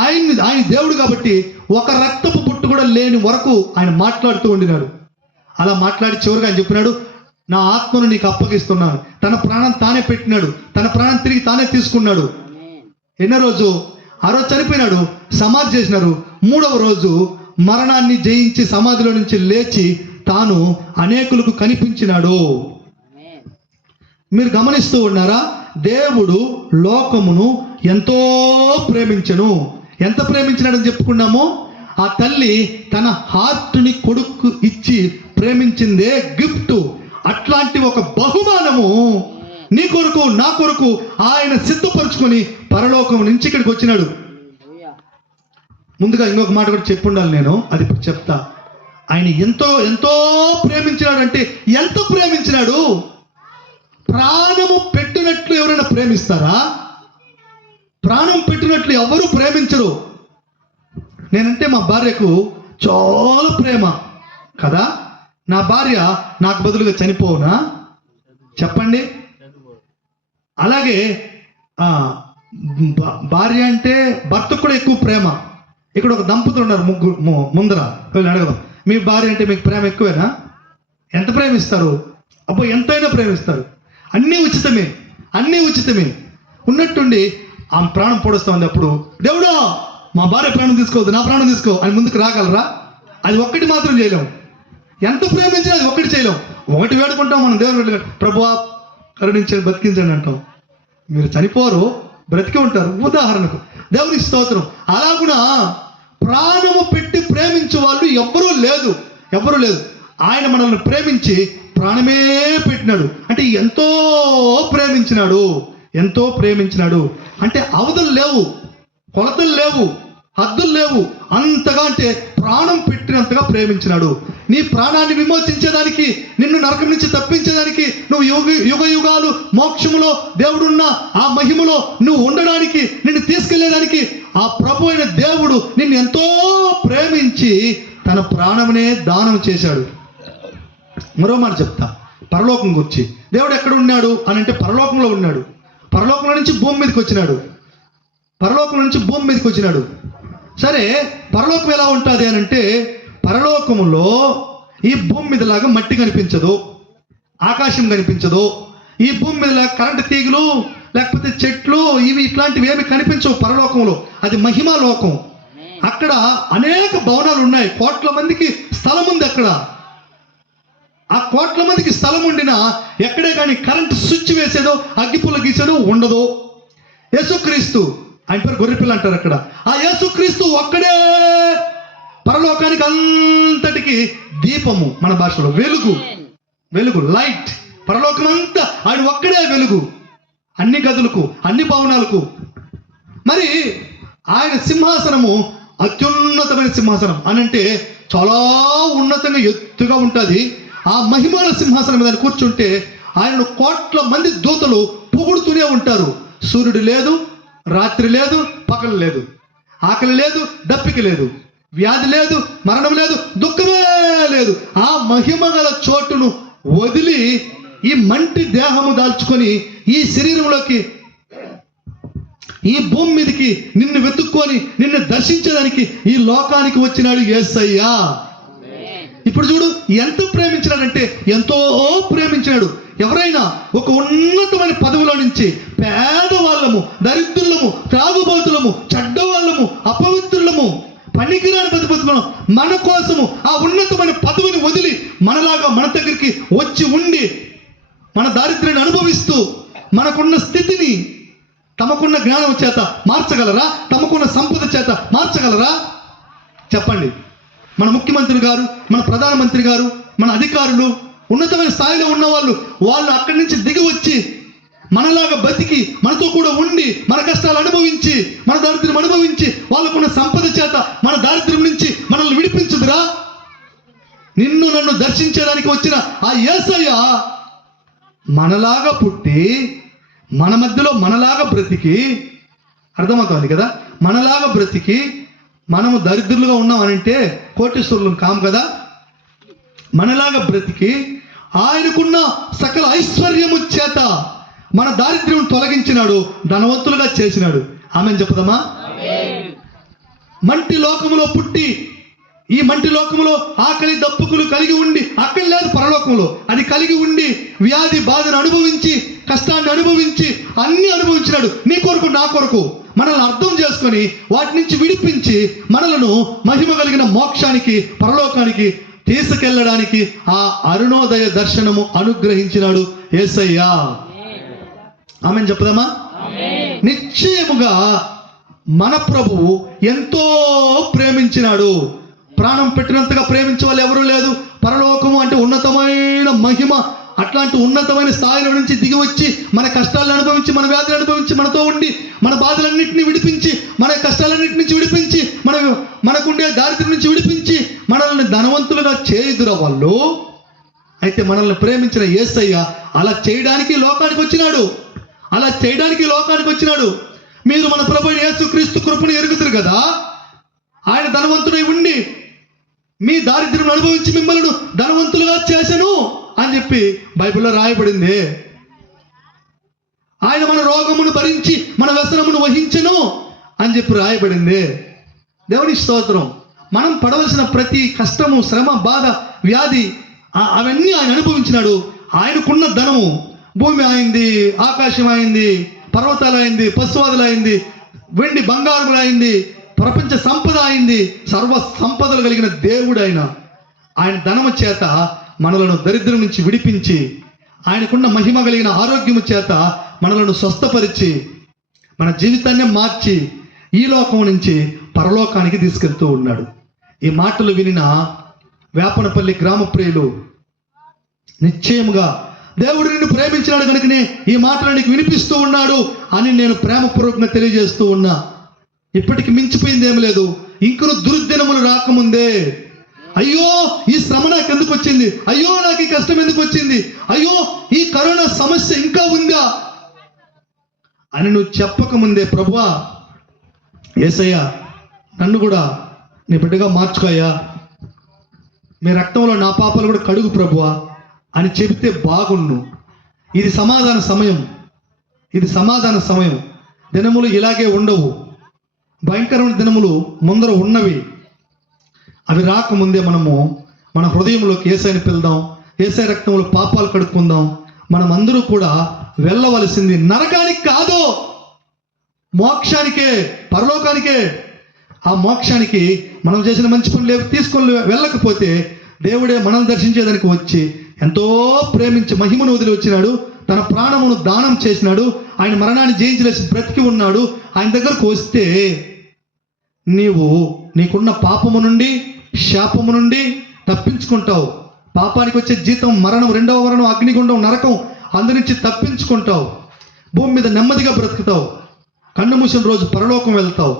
ఆయన దేవుడు కాబట్టి ఒక రక్తపు పుట్టు కూడా లేని వరకు ఆయన మాట్లాడుతూ ఉండినాడు. అలా మాట్లాడి చివరిగా ఆయన చెప్పినాడు, నా ఆత్మను నీకు అప్పగిస్తున్నాను. తన ప్రాణం తానే పెట్టినాడు, తన ప్రాణం తిరిగి తానే తీసుకున్నాడు. ఎన్నో రోజు ఆ రోజు చనిపోయినాడు, సమాధి చేసినారు. 3వ రోజు మరణాన్ని జయించి సమాధిలో నుంచి లేచి తాను అనేకులకు కనిపించినాడు. మీరు గమనిస్తూ ఉన్నారా? దేవుడు లోకమును ఎంతో ప్రేమించెను. ఎంత ప్రేమించినాడని చెప్పుకున్నాము. ఆ తల్లి తన హార్ట్ని కొడుకు ఇచ్చి ప్రేమించిందే గిఫ్ట్. అట్లాంటి ఒక బహుమానము నీ కొరకు నా కొరకు ఆయన సిద్ధపరచుకొని పరలోకం నుంచి ఇక్కడికి వచ్చినాడు. ముందుగా ఇంకొక మాట కూడా చెప్పుండాలి నేను, అది ఇప్పుడు చెప్తా. ఆయన ఎంతో ఎంతో ప్రేమించినాడంటే ఎంత ప్రేమించినాడు. ప్రాణము పెట్టినట్లు ఎవరైనా ప్రేమిస్తారా? ప్రాణం పెట్టినట్లు ఎవరు ప్రేమించరు. నేనంటే మా భార్యకు చాలా ప్రేమ కదా. నా భార్య నాకు బదులుగా చనిపోవునా? చెప్పండి. అలాగే భార్య అంటే భర్తకు కూడా ఎక్కువ ప్రేమ. ఇక్కడ ఒక దంపతులు ఉన్నారు, ముందర వీళ్ళు అడగదాం, మీ భార్య అంటే మీకు ప్రేమ ఎక్కువేనా? ఎంత ప్రేమిస్తారు? అబ్బో ఎంతైనా ప్రేమిస్తారు. అన్నీ ఉచితమే. ఉన్నట్టుండి ఆమె ప్రాణం పొడుస్తూ ఉంది. అప్పుడు దేవుడా మా భార్య ప్రాణం తీసుకోవద్దు, నా ప్రాణం తీసుకో అని ముందుకు రాగలరా? అది ఒక్కటి మాత్రం చేయలేము. ఎంత ప్రేమించినా అది ఒక్కటి చేయలేం. ఒకటి వేడుకుంటాం మనం, దేవుని ప్రభువా కరుణించండి, బతికించండి అంటాం. మీరు చనిపోరు, బ్రతికి ఉంటారు. ఉదాహరణకు దేవుని స్తోత్రం. అలాగునా ప్రాణము పెట్టి ప్రేమించే వాళ్ళు ఎవ్వరూ లేదు. ఆయన మనల్ని ప్రేమించి ప్రాణమే పెట్టినాడు. అంటే ఎంతో ప్రేమించినాడు. అంటే అవధులు లేవు, కొలతలు లేవు, హద్దులు లేవు. అంతగా అంటే ప్రాణం పెట్టినంతగా ప్రేమించినాడు. నీ ప్రాణాన్ని విమోచించేదానికి, నిన్ను నరకం నుంచి తప్పించేదానికి, నువ్వు యుగ యుగాలు మోక్షములో దేవుడున్న ఆ మహిమలో నువ్వు ఉండడానికి, నిన్ను తీసుకెళ్లేదానికి ఆ ప్రభు అయిన దేవుడు నిన్ను ఎంతో ప్రేమించి తన ప్రాణమునే దానం చేశాడు. మరో మాట చెప్తా పరలోకం గురించి. దేవుడు ఎక్కడ ఉన్నాడు అని అంటే పరలోకంలో ఉన్నాడు. పరలోకంలో నుంచి భూమి మీదకి వచ్చినాడు. సరే, పరలోకం ఎలా ఉంటుంది అని అంటే, పరలోకములో ఈ భూమి మీద లాగా మట్టి కనిపించదు, ఆకాశం కనిపించదు. ఈ భూమి మీద కరెంటు తీగలు లేకపోతే చెట్లు ఇవి ఇట్లాంటివి ఏమి కనిపించవు పరలోకంలో. అది మహిమా లోకం. అక్కడ అనేక భవనాలు ఉన్నాయి. కోట్ల మందికి స్థలం ఉంది అక్కడ. ఆ కోట్ల మందికి స్థలం ఉండినా ఎక్కడే కానీ కరెంటు స్విచ్ వేసేదో అగ్గిపుల్ల గీసేదో ఉండదు. యేసుక్రీస్తు, ఆయన పేరు గొర్రెపిల్ల అంటారు అక్కడ. ఆ యేసుక్రీస్తు ఒక్కడే పరలోకానికి అంతటికి దీపము, మన భాషలో వెలుగు లైట్. పరలోకం అంతా ఆయన ఒక్కడే వెలుగు, అన్ని గదులకు, అన్ని భవనాలకు. మరి ఆయన సింహాసనము అత్యున్నతమైన సింహాసనం అని అంటే చాలా ఉన్నతంగా ఎత్తుగా ఉంటుంది. ఆ మహిమాన సింహాసనం మీద కూర్చుంటే ఆయనను కోట్ల మంది దూతలు పొగుడుతూనే ఉంటారు. సూర్యుడు లేదు, రాత్రి లేదు, పగలు లేదు, ఆకలి లేదు, దప్పిక లేదు, వ్యాధి లేదు, మరణం లేదు, దుఃఖమే లేదు. ఆ మహిమ గల చోటును వదిలి ఈ మంటి దేహము దాల్చుకొని ఈ శరీరంలోకి, ఈ భూమి మీదకి నిన్ను వెతుక్కొని నిన్ను దర్శించడానికి ఈ లోకానికి వచ్చినాడు యేసయ్యా. ఇప్పుడు చూడు ఎంత ప్రేమించినాడంటే ఎంతో ప్రేమించినాడు. ఎవరైనా ఒక ఉన్నతమైన పదవిలో నుంచి పేదవాళ్ళము, దరిద్రులము, త్రాగుబోతులము, చెడ్డవాళ్ళము, అపవిత్రులము, పనికిరాని బతుకుతున్నాం, మన కోసము ఆ ఉన్నతమైన పదవిని వదిలి మనలాగా మన దగ్గరికి వచ్చి ఉండి మన దారిద్ర్యాన్ని అనుభవిస్తూ మనకున్న స్థితిని తమకున్న జ్ఞానం చేత మార్చగలరా? తమకున్న సంపద చేత మార్చగలరా? చెప్పండి. మన ముఖ్యమంత్రి గారు, మన ప్రధానమంత్రి గారు, మన అధికారులు ఉన్నతమైన స్థాయిలో ఉన్న వాళ్ళు అక్కడి నుంచి దిగి వచ్చి మనలాగా బతికి మనతో కూడా ఉండి మన కష్టాలు అనుభవించి మన దారిద్ర్యం అనుభవించి వాళ్ళకున్న సంపద చేత మన దారిద్ర్యం నుంచి మనల్ని విడిపించుదురా? నిన్ను నన్ను దర్శించడానికి వచ్చిన ఆ యేసయ్య మనలాగా పుట్టి మన మధ్యలో మనలాగా బ్రతికి, అర్థమవుతుంది కదా, మనలాగా బ్రతికి మనము దరిద్రులుగా ఉన్నామనంటే కోటీశ్వరులు కాము కదా. మనలాగా బ్రతికి ఆయనకున్న సకల ఐశ్వర్యము చేత మన దారిద్ర్యం తొలగించినాడు, ధనవంతులుగా చేసినాడు. ఆమెను చెప్పుదామా? మంటి లోకములో పుట్టి ఈ మంటి లోకములో ఆకలి దప్పుకులు కలిగి ఉండి, అక్కడ లేదు పరలోకంలో, అది కలిగి ఉండి వ్యాధి బాధను అనుభవించి కష్టాన్ని అనుభవించి అన్ని అనుభవించినాడు నీ కొరకు నా కొరకు. మనల్ని అర్థం చేసుకొని వాటి నుంచి విడిపించి మనలను మహిమ కలిగిన మోక్షానికి పరలోకానికి తీసుకెళ్ళడానికి ఆ అరుణోదయ దర్శనము అనుగ్రహించినాడు యేసయ్య. ఆమెను చెప్పుదామా? నిశ్చయముగా మన ప్రభువు ఎంతో ప్రేమించినాడు. ప్రాణం పెట్టినంతగా ప్రేమించే వాళ్ళు ఎవరూ లేదు. పరలోకము అంటే ఉన్నతమైన మహిమ, అట్లాంటి ఉన్నతమైన స్థాయిలో నుంచి దిగి వచ్చి మన కష్టాలను అనుభవించి మన వ్యాధులు అనుభవించి మనతో ఉండి మన బాధలన్నింటినీ విడిపించి మన కష్టాలన్నింటి నుంచి విడిపించి మనకుండే దారిద్ర్యం నుంచి విడిపించి మనల్ని ధనవంతులుగా చేయుదురా వాళ్ళు. అయితే మనల్ని ప్రేమించిన యేసయ్య అలా చేయడానికి లోకానికి వచ్చినాడు. మీరు మన ప్రభు యేసుక్రీస్తు కృపను ఎరుగుతారు కదా. ఆయన ధనవంతుడై ఉండి మీ దారిద్ర్యం అనుభవించి మిమ్మల్ని ధనవంతులుగా చేశాను అని చెప్పి బైబిల్లో రాయబడింది. ఆయన మన రోగమును భరించి మన వ్యసనమును వహించెను అని చెప్పి రాయబడింది. దేవుని స్తోత్రం. మనం పడవలసిన ప్రతి కష్టము, శ్రమ, బాధ, వ్యాధి అవన్నీ ఆయన అనుభవించినాడు. ఆయనకున్న ధనము, భూమి అయింది, ఆకాశం అయింది, పర్వతాలు అయింది, పశువాదులు అయింది, వెండి బంగారములు అయింది, ప్రపంచ సంపద అయింది, సర్వ సంపదలు కలిగిన దేవుడు ఆయన ధనము చేత మనలను దరిద్రం నుంచి విడిపించి ఆయనకున్న మహిమ కలిగిన ఆరోగ్యము చేత మనలను స్వస్థపరిచి మన జీవితాన్ని మార్చి ఈ లోకం నుంచి పరలోకానికి తీసుకెళ్తూ ఉన్నాడు. ఈ మాటలు వినిన వేపనపల్లి గ్రామ ప్రియులు నిశ్చయముగా దేవుడు నిన్ను ప్రేమించినాడు కనుకనే ఈ మాటలు నీకు వినిపిస్తూ ఉన్నాడు అని నేను ప్రేమపూర్వకంగా తెలియజేస్తూ ఉన్నా. ఇప్పటికి మించిపోయింది ఏమి లేదు. ఇంకను దుర్దినములు రాకముందే అయ్యో ఈ శ్రమ నాకు ఎందుకు వచ్చింది, అయ్యో నాకు ఈ కష్టం ఎందుకు వచ్చింది, అయ్యో ఈ కరోనా సమస్య ఇంకా ఉందా అని నువ్వు చెప్పకముందే ప్రభువా యేసయ్య నన్ను కూడా నీ బిడ్డగా మార్చుకోయ్యా, మీ రక్తంలో నా పాపాలు కూడా కడుగు ప్రభువా అని చెబితే బాగుండు. ఇది సమాధాన సమయం. దినములు ఇలాగే ఉండవు. భయంకరమైన దినములు ముందర ఉన్నవి. అవి రాకముందే మనము మన హృదయంలోకి యేసయ్యని పిలుదాం. యేసయ్య రక్తంలో పాపాలు కడుక్కుందాం. మనం అందరూ కూడా వెళ్ళవలసింది నరకానికి కాదు, మోక్షానికే, పరలోకానికే. ఆ మోక్షానికి మనం చేసిన మంచి పనులు తీసుకొని వెళ్ళకపోతే దేవుడే మనల్ని దర్శించేదానికి వచ్చి ఎంతో ప్రేమించి మహిమను వదిలి వచ్చినాడు. తన ప్రాణమును దానం చేసినాడు. ఆయన మరణాన్ని జయించలేసి బ్రతికి ఉన్నాడు. ఆయన దగ్గరకు వస్తే నీకున్న పాపము నుండి, శాపము నుండి తప్పించుకుంటావు. పాపానికి వచ్చే జీతం మరణం, రెండవ మరణం, అగ్నిగుండం, నరకం, అందునుంచి తప్పించుకుంటావు. భూమి మీద నెమ్మదిగా బ్రతుకుతావు. కన్ను మూసిన రోజు పరలోకం వెళ్తావు.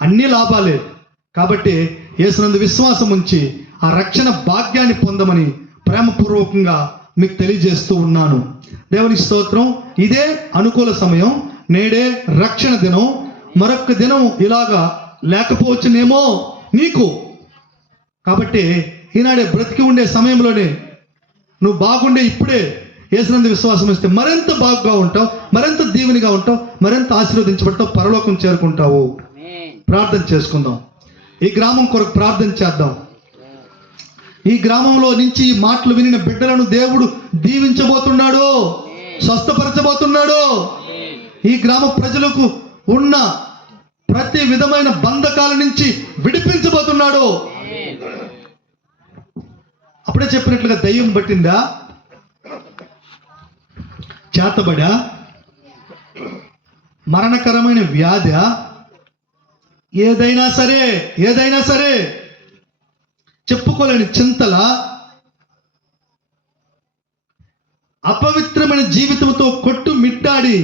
అన్ని లాభాలే. కాబట్టి యేసునందు విశ్వాసం ఉంచి ఆ రక్షణ భాగ్యాన్ని పొందమని ప్రేమపూర్వకంగా మీకు తెలియజేస్తూ ఉన్నాను. దేవుని స్తోత్రం. ఇదే అనుకూల సమయం. నేడే రక్షణ దినం. మరొక దినం ఇలాగా లేకపోవచ్చునేమో నీకు. కాబట్టి ఈనాడే బ్రతికి ఉండే సమయంలోనే నువ్వు బాగుండే ఇప్పుడే యేసునందు విశ్వాసం ఇస్తే మరింత బాగుగా ఉంటావు, మరింత దీవెనిగా ఉంటావు, మరింత ఆశీర్వదించబడతావు, పరలోకం చేరుకుంటావు. ప్రార్థన చేసుకుందాం. ఈ గ్రామం కొరకు ప్రార్థన చేద్దాం. ఈ గ్రామంలో నుంచి ఈ మాటలు వినిన బిడ్డలను దేవుడు దీవించబోతున్నాడు, స్వస్థపరచబోతున్నాడు. ఈ గ్రామ ప్రజలకు ఉన్న ప్రతి విధమైన బంధకాల నుంచి విడిపించబోతున్నాడు. అప్పుడే చెప్పినట్లుగా దయ్యం పట్టిందా, చేతబడా, మరణకరమైన వ్యాధి, ఏదైనా సరే చెప్పుకోలేని చింతల, భయంకరమైన జీవితంతో కొట్టు మిట్టాడి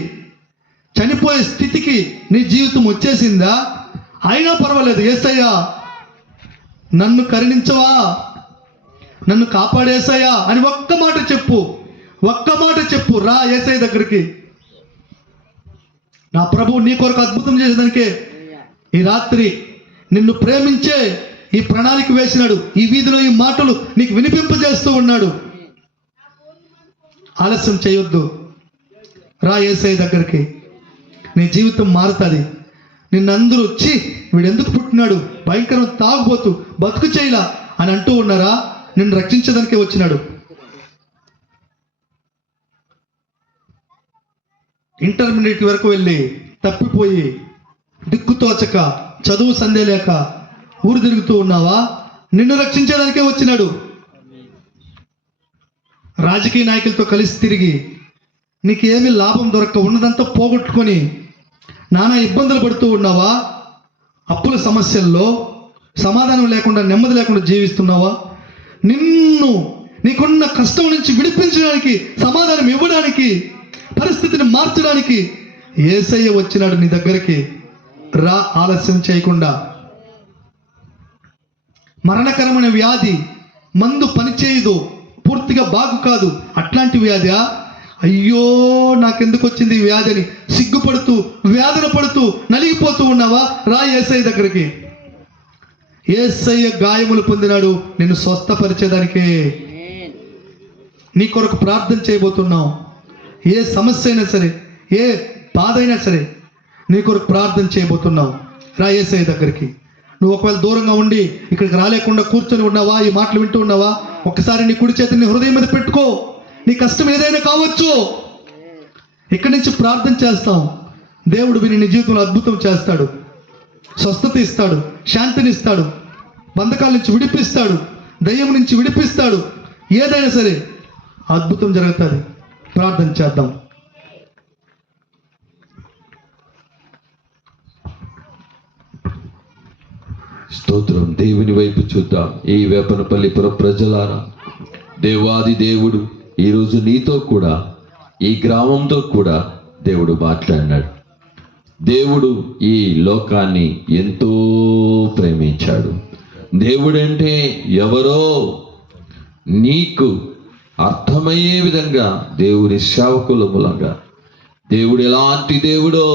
చనిపోయే స్థితికి నీ జీవితం వచ్చేసిందా? అయినా పర్వాలేదు, యేసయ్యా నన్ను కరుణించవా, నన్ను కాపాడేసయ్యా అని ఒక్క మాట చెప్పు, ఒక్క మాట చెప్పు. రా యేసయ్య దగ్గరికి. నా ప్రభువు నీ కొరకు అద్భుతం చేసేదానికే ఈ రాత్రి నిన్ను ప్రేమించే ఈ ప్రణాళిక వేసినాడు. ఈ వీధిలో ఈ మాటలు నీకు వినిపింపజేస్తూ ఉన్నాడు. ఆలస్యం చేయొద్దు, రా యేసయ్య దగ్గరికి. నీ జీవితం మారుతుంది. నిన్నందరూ వచ్చి వీడెందుకు పుట్టినాడు, భయంకరం తాగుబోతు, బతుకు చేయలా అని అంటూ ఉన్నారా? నిన్ను రక్షించడానికే వచ్చినాడు. ఇంటర్మీడియట్ వరకు వెళ్ళి తప్పిపోయి దిక్కుతోచక చదువు సందే లేక ఊరు తిరుగుతూ ఉన్నావా? నిన్ను రక్షించడానికే వచ్చినాడు. రాజకీయ నాయకులతో కలిసి తిరిగి నీకేమీ లాభం దొరక్క ఉన్నదంతా పోగొట్టుకొని నానా ఇబ్బందులు పడుతూ ఉన్నావా? అప్పుల సమస్యల్లో సమాధానం లేకుండా నెమ్మది లేకుండా జీవిస్తున్నావా? నిన్ను నీకున్న కష్టం నుంచి విడిపించడానికి, సమాధానం ఇవ్వడానికి, పరిస్థితిని మార్చడానికి యేసయ్య వచ్చినాడు నీ దగ్గరికి. రా, ఆలస్యం చేయకుండా. మరణకరమైన వ్యాధి, మందు పనిచేయదు, పూర్తిగా బాగు కాదు, అట్లాంటి వ్యాధి. అయ్యో నాకెందుకు వచ్చింది ఈ వ్యాధి అని సిగ్గుపడుతూ వేదన పడుతూ నలిగిపోతూ ఉన్నావా? రా యేసయ్య దగ్గరికి. యేసయ్య గాయములు పొందినాడు నిన్ను స్వస్థపరిచేదానికే. నీ కొరకు ప్రార్థన చేయబోతున్నావు. ఏ సమస్య అయినా సరే, ఏ బాధ అయినా సరే నీ కొరకు ప్రార్థన చేయబోతున్నావు. రా యేసయ్య దగ్గరికి. నువ్వు ఒకవేళ దూరంగా ఉండి ఇక్కడికి రాలేకుండా కూర్చొని ఉన్నావా, ఈ మాటలు వింటూ ఉన్నావా? ఒకసారి నీ కుడి చేతిని నీ హృదయం మీద పెట్టుకో. నీ కష్టం ఏదైనా కావచ్చు, ఇక్కడి నుంచి ప్రార్థన చేస్తాం. దేవుడు విని నీ జీవితంలో అద్భుతం చేస్తాడు, స్వస్థత ఇస్తాడు, శాంతిని ఇస్తాడు, బంధకాల నుంచి విడిపిస్తాడు, దయ్యం నుంచి విడిపిస్తాడు. ఏదైనా సరే అద్భుతం జరుగుతుంది. ప్రార్థన చేద్దాం. స్తోత్రం. దేవుని వైపు చూద్దాం. ఈ వేపనపల్లి పుర ప్రజలారా, దేవాది దేవుడు ఈరోజు నీతో కూడా, ఈ గ్రామంతో కూడా దేవుడు మాట్లాడినాడు. దేవుడు ఈ లోకాన్ని ఎంతో ప్రేమించాడు. దేవుడంటే ఎవరో నీకు అర్థమయ్యే విధంగా దేవుని సేవకుల మూలంగా, దేవుడు ఎలాంటి దేవుడో,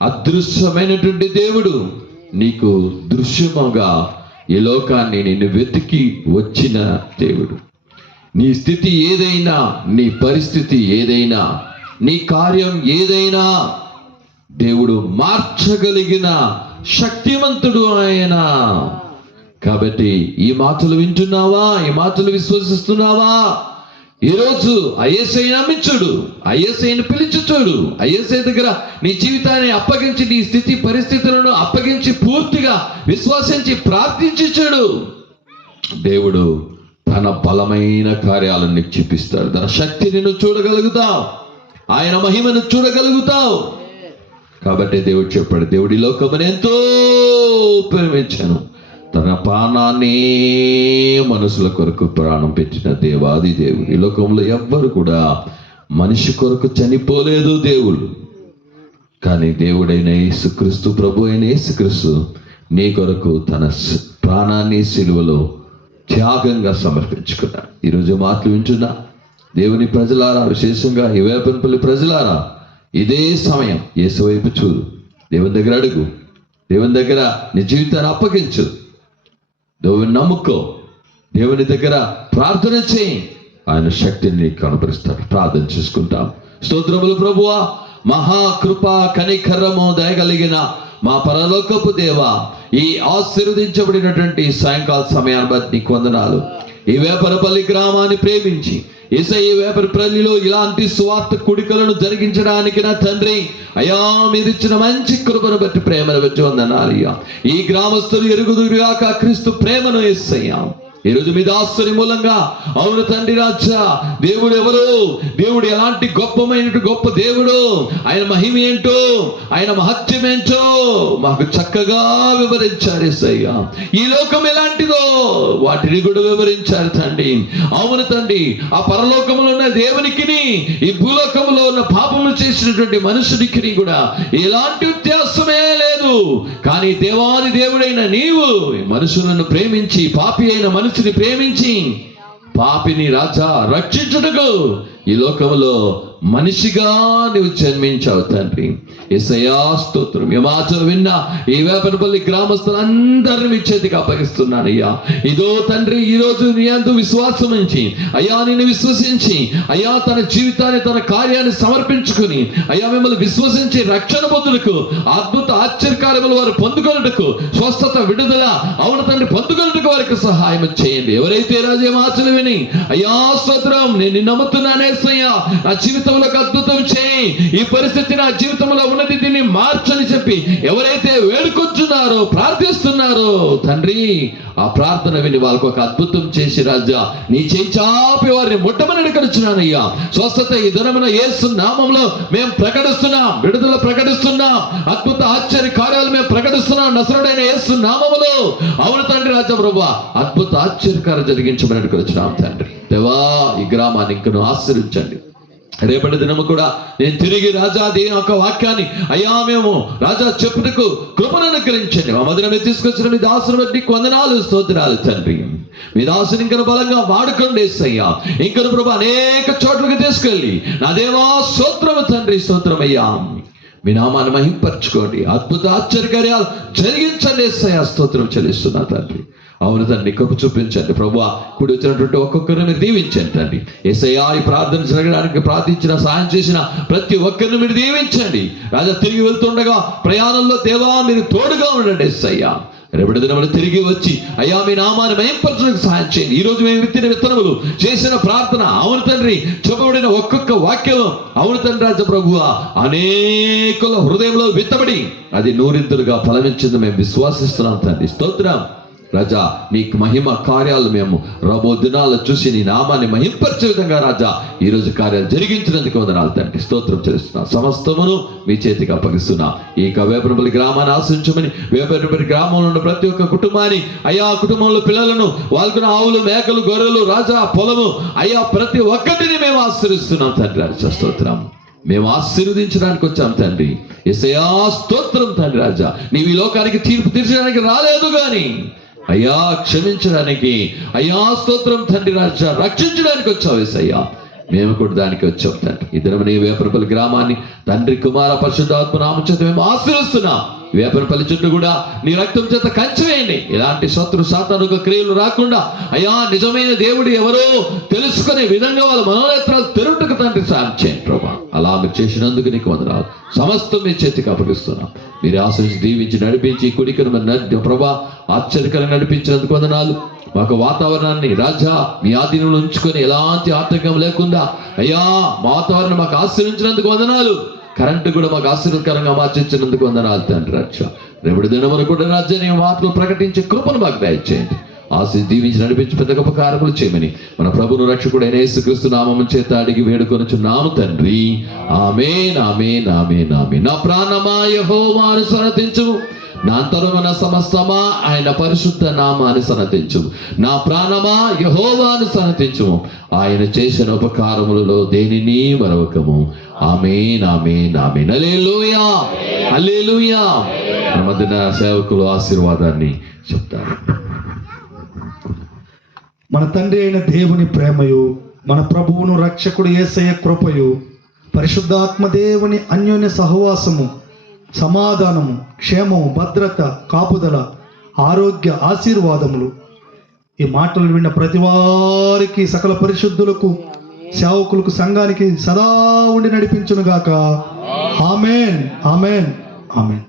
అదృశ్యమైనటువంటి దేవుడు నీకు దృశ్యముగా ఈ లోకాన్ని నిన్ను వెతికి వచ్చిన దేవుడు. నీ స్థితి ఏదైనా, నీ పరిస్థితి ఏదైనా, నీ కార్యం ఏదైనా దేవుడు మార్చగలిగిన శక్తిమంతుడు ఆయన. కాబట్టి ఈ మాటలు వింటున్నావా? ఈ మాటలు విశ్వసిస్తున్నావా? ఈరోజు యేసయ్యను నమ్మించుడు, యేసయ్యను పిలిచుచుడు, యేసయ్య దగ్గర నీ జీవితాన్ని అప్పగించి, నీ స్థితి పరిస్థితులను అప్పగించి పూర్తిగా విశ్వసించి ప్రార్థించుచుడు. దేవుడు తన బలమైన కార్యాలను నీకు చూపిస్తాడు. తన శక్తిని నువ్వు చూడగలుగుతావు, ఆయన మహిమను చూడగలుగుతావు. కాబట్టి దేవుడు చెప్పాడు, దేవుడి లోకమును ఎంతో ప్రేమించాను, తన ప్రాణాన్ని మనుషుల కొరకు ప్రాణం పెట్టిన దేవాది దేవుడు. ఈ లోకంలో ఎవ్వరు కూడా మనిషి కొరకు చనిపోలేదు దేవుడు. కానీ దేవుడైన యేసుక్రీస్తు, ప్రభు అయిన యేసుక్రీస్తు నీ కొరకు తన ప్రాణాన్ని సిలువలో త్యాగంగా సమర్పించుకున్నాడు. ఈరోజు మాటలు వింటున్నా దేవుని ప్రజలారా, విశేషంగా ఈ వేపనపల్లి ప్రజలారా, ఇదే సమయం యేసు వైపు చూడు, దేవుని దగ్గర అడుగు, దేవుని దగ్గర నీ జీవితాన్ని అప్పగించు, దేవుని నమ్ముకో, దేవుని దగ్గర ప్రార్థన చేయి. ఆయన శక్తిని నీకు కనపరుస్తాడు. ప్రార్థన చేసుకుంటాం. స్తోత్రములు ప్రభువా, మహాకృప కనికరము దయగలిగిన మా పరలోకపు దేవా, ఈ ఆశీర్వదించబడినటువంటి సాయంకాల సమయాన్ని బట్టి నీకు వందనాలు. ఈ వేపనపల్లి గ్రామాన్ని ప్రేమించి యేసయ్య వేపనపల్లిలో ఇలాంటి స్వార్థ కుడికలను జరిగించడానికి నా తండ్రి అయ్యా, మీరు ఇచ్చిన మంచి కృపను బట్టి, ప్రేమను బట్టి వందనాలు. ఈ గ్రామస్తులు ఎరుగుదురుగాక క్రీస్తు ప్రేమను యేసయ్య. ఈరోజు మీ దాసుని మూలంగా అవును తండ్రి రాజా, దేవుడు ఎవరు, దేవుడు ఎలాంటి గొప్ప దేవుడు, ఆయన మహిమ ఏంటో, ఆయన మహత్యం ఏంటో మాకు చక్కగా వివరించారు యేసయ్య. ఈ లోకం ఎలాంటిదో వాటిని కూడా వివరించారు తండ్రి. అవును తండ్రి, ఆ పరలోకంలో ఉన్న దేవునికి ఈ భూలోకంలో ఉన్న పాపములు చేసినటువంటి మనుషునికి కూడా ఎలాంటి వ్యత్యాసమే లేదు. కానీ దేవాది దేవుడైన నీవు మనుషులను ప్రేమించి, పాపి అయిన మనుషుని ప్రేమించి పాపిని రాజా రక్షించుటకు ఈ లోకంలో మనిషిగా నువ్వు జన్మించావు తండ్రి. యేసయ్యా స్తోత్రం. ఈ మాటలు విన్నా ఈ వేపనపల్లి గ్రామస్తులందరినీ మీ చేతికి అప్పగిస్తున్నానయ్యా. ఇదో తండ్రి, ఈ రోజు నీ యందు విశ్వాసం ఉంచి అయ్యా, నిన్ను విశ్వసించి అయ్యా తన జీవితాన్ని, తన కార్యాన్ని సమర్పించుకుని అయ్యా మిమ్మల్ని విశ్వసించి రక్షణ పొందుటకు, అద్భుత ఆశ్చర్యకార్యములు వారు పొందుకొనుటకు, స్వస్థత, విడుదల అవును తండ్రి పొందుకొనుటకు వారికి సహాయం చేయండి. ఎవరైతే రాజే మాటలు విని అయ్యా స్తోత్రం, నేను నమ్ముతున్నానే యేసయ్యా, నా జీవితంలో అద్భుతం చేయి, ఈ పరిస్థితి నా జీవితంలో ఉన్నది, దీన్ని మార్చని చెప్పి ఎవరైతే వేడుకొచ్చున్నారో, ప్రార్థిస్తున్నారో తండ్రి, ఆ ప్రార్థన విని వాళ్ళకు ఒక అద్భుతం చేసి రాజా నీ చేయి చాపి వారిని ముట్టమని అడుగుచున్నానయ్యా. స్వస్థత ఈ దినమున యేసు నామములో మేము ప్రకటిస్తున్నాం, విడుదల ప్రకటిస్తున్నాం, అద్భుత ఆశ్చర్య కార్యాలు మేము ప్రకటిస్తున్నాం నజరేయుడైన యేసు నామములో. అవును తండ్రి రాజా ప్రభువా, అద్భుత ఆశ్చర్యకార్యం జరిగించమని అడుగుచున్నాం తండ్రి. దేవా, ఈ గ్రామాన్ని ఇంకను ఆశీర్వించండి. రేపటి దినము కూడా నేను తిరిగి రాజా దేని యొక్క వాక్యాన్ని అయ్యా మేము రాజా చెప్పుటకు కృపను అనుగ్రహించండి. మా మధ్యన మీరు తీసుకొచ్చిన మీ దాసుని బట్టి వందనాలు, స్తోత్రాలు తండ్రి. మీ దాసుని ఇంకను బలంగా వాడుకోండి యేసయ్యా. ఇంకను ప్రభు అనేక చోట్లకు తీసుకెళ్ళి నా దేవా స్తోత్రము తండ్రి, స్తోత్రమయ్యా. మీ నామాన్ని మహింపరచుకోండి, అద్భుత ఆశ్చర్యకార్యాలు జరిగించండి యేసయ్యా. స్తోత్రం చెల్లిస్తున్నా తండ్రి. అవును తండ్రి, కృప చూపించండి ప్రభువా. కూడి వచ్చినటువంటి ఒక్కొక్కరిని మీరు దీవించండి తండ్రి. యేసయ్యా, ఈ ప్రార్థన జరగడానికి ప్రార్థించిన, సాయం చేసిన ప్రతి ఒక్కరిని మీరు దీవించండి రాజా. తిరిగి వెళ్తుండగా ప్రయాణంలో దేవా మీరు తోడుగా ఉండండి యేసయ్యా. రేపటి దినములు తిరిగి వచ్చి అయ్యా మీ నామాన్ని మహింపరచడానికి సహాయం చేయండి. ఈ రోజు మేము విత్తిన విత్తనములు, చేసిన ప్రార్థన, అవును తండ్రి చెప్పబడిన ఒక్కొక్క వాక్యం అవును తండ్రి రాజ ప్రభువా అనేకుల హృదయంలో విత్తబడి అది నూరింతలుగా ఫలమించింది మేము విశ్వాసిస్తున్నాం తండ్రి. స్తోత్రం రాజా. నీకు మహిమ కార్యాలు మేము రాబో దినాల్లో చూసి నీ నామాన్ని మహింపరిచే విధంగా రాజా ఈరోజు కార్యాలు జరిగించినందుకు వందనాలు తండ్రి. స్తోత్రం చేస్తున్నా. సమస్తమును మీ చేతికి అప్పగిస్తున్నా. ఈ వేపనపల్లి గ్రామాన్ని ఆశించమని, వేపనపల్లి గ్రామంలో ఉన్న ప్రతి ఒక్క కుటుంబాన్ని అయ్యా, కుటుంబంలో పిల్లలను, వాళ్ళకున్న ఆవులు, మేకలు, గొర్రెలు, రాజా పొలము అయ్యా ప్రతి ఒక్కటిని మేము ఆశీర్వదిస్తున్నాం తండ్రి రాజా. స్తోత్రం. మేము ఆశీర్వదించడానికి వచ్చాం తండ్రి. యేసయ్యా స్తోత్రం తండ్రి రాజా. నీవు ఈ లోకానికి తీర్పు తీర్చడానికి రాలేదు కానీ అయ్యా క్షమించడానికి, అయ్యా స్తోత్రం తండ్రి రాజా, రక్షించడానికి వచ్చావు యేసయ్యా. మేము కూడా దానికి వచ్చాం తండ్రి. ఈ దినము నీ వేపనపల్లి గ్రామాన్ని తండ్రి, కుమార, పరిశుద్ధాత్మ నామం చేత మేము ఆశీర్వదిస్తున్నాం. వేపనపల్లి చుట్టూ కూడా నీ రక్తం చేత కంచె వేయండి. ఇలాంటి శత్రు సాతానుక క్రియలు రాకుండా అయ్యా నిజమైన దేవుడు ఎవరో తెలుసుకునే విధంగా వాళ్ళ మనోనేత్రాలు తెరుటకు తండ్రి సాయం చేయండి ప్రభా. అలా మీరు చేసినందుకు నీకు వందనాలు. సమస్తం మీ చేతికి అప్పగిస్తున్నాం. మీరు ఆశ్రయించి దీవించి నడిపించి కుడికను ప్రభా ఆశ్చర్యకరంగా నడిపించినందుకు వందనాలు. మాకు వాతావరణాన్ని రాజా మీ ఆధీనంలో ఉంచుకొని ఎలాంటి ఆటంకం లేకుండా అయ్యా మా వాతావరణం మాకు ఆశ్రయించినందుకు వందనాలు. కరెంటు కూడా మాకు ఆశీర్వదకరంగా మార్చించినందుకు వందనాలు తండ్రి రాజా. రేపటి దినమున కూడా రాజ్యాన్ని మాటలు ప్రకటించే కృపను మాకు దయచేయండి. ఆశీర్వదించి దీవించి నడిపించి పెద్ద గొప్ప కార్యములు చేయమని మన ప్రభువును రక్షకుడైన యేసుక్రీస్తు నామమున చేత అడిగి వేడుకొనుచున్నాము తండ్రి. ఆమేన్, ఆమేన్, ఆమేన్, ఆమేన్. నా ప్రాణమా యెహోవాను సన్నతించుము, నా అంతరంగన సమస్తమా ఆయన పరిశుద్ధ నామాన్ని సన్నతించుము. నా ప్రాణమా యెహోవాను సన్నతించుము, ఆయన చేసిన ఉపకారములలో దేనిని మరవకము. ఆమేన్, ఆమేన్, ఆమేన్. హల్లెలూయా, హల్లెలూయా. మన మధ్యన సేవకులు ఆశీర్వాదాన్ని చెప్తారు. మన తండ్రి అయిన దేవుని ప్రేమయు, మన ప్రభువును రక్షకుడు యేసయ్య కృపయు, పరిశుద్ధాత్మ దేవుని అన్యోన్య సహవాసము, సమాధానము, క్షేమము, భద్రత, కాపుదల, ఆరోగ్య ఆశీర్వాదములు ఈ మాటలు విన్న ప్రతి వారికి, సకల పరిశుద్ధులకు, సేవకులకు, సంఘానికి సదా ఉండి నడిపించునుగాక. ఆమేన్, ఆమేన్, ఆమేన్.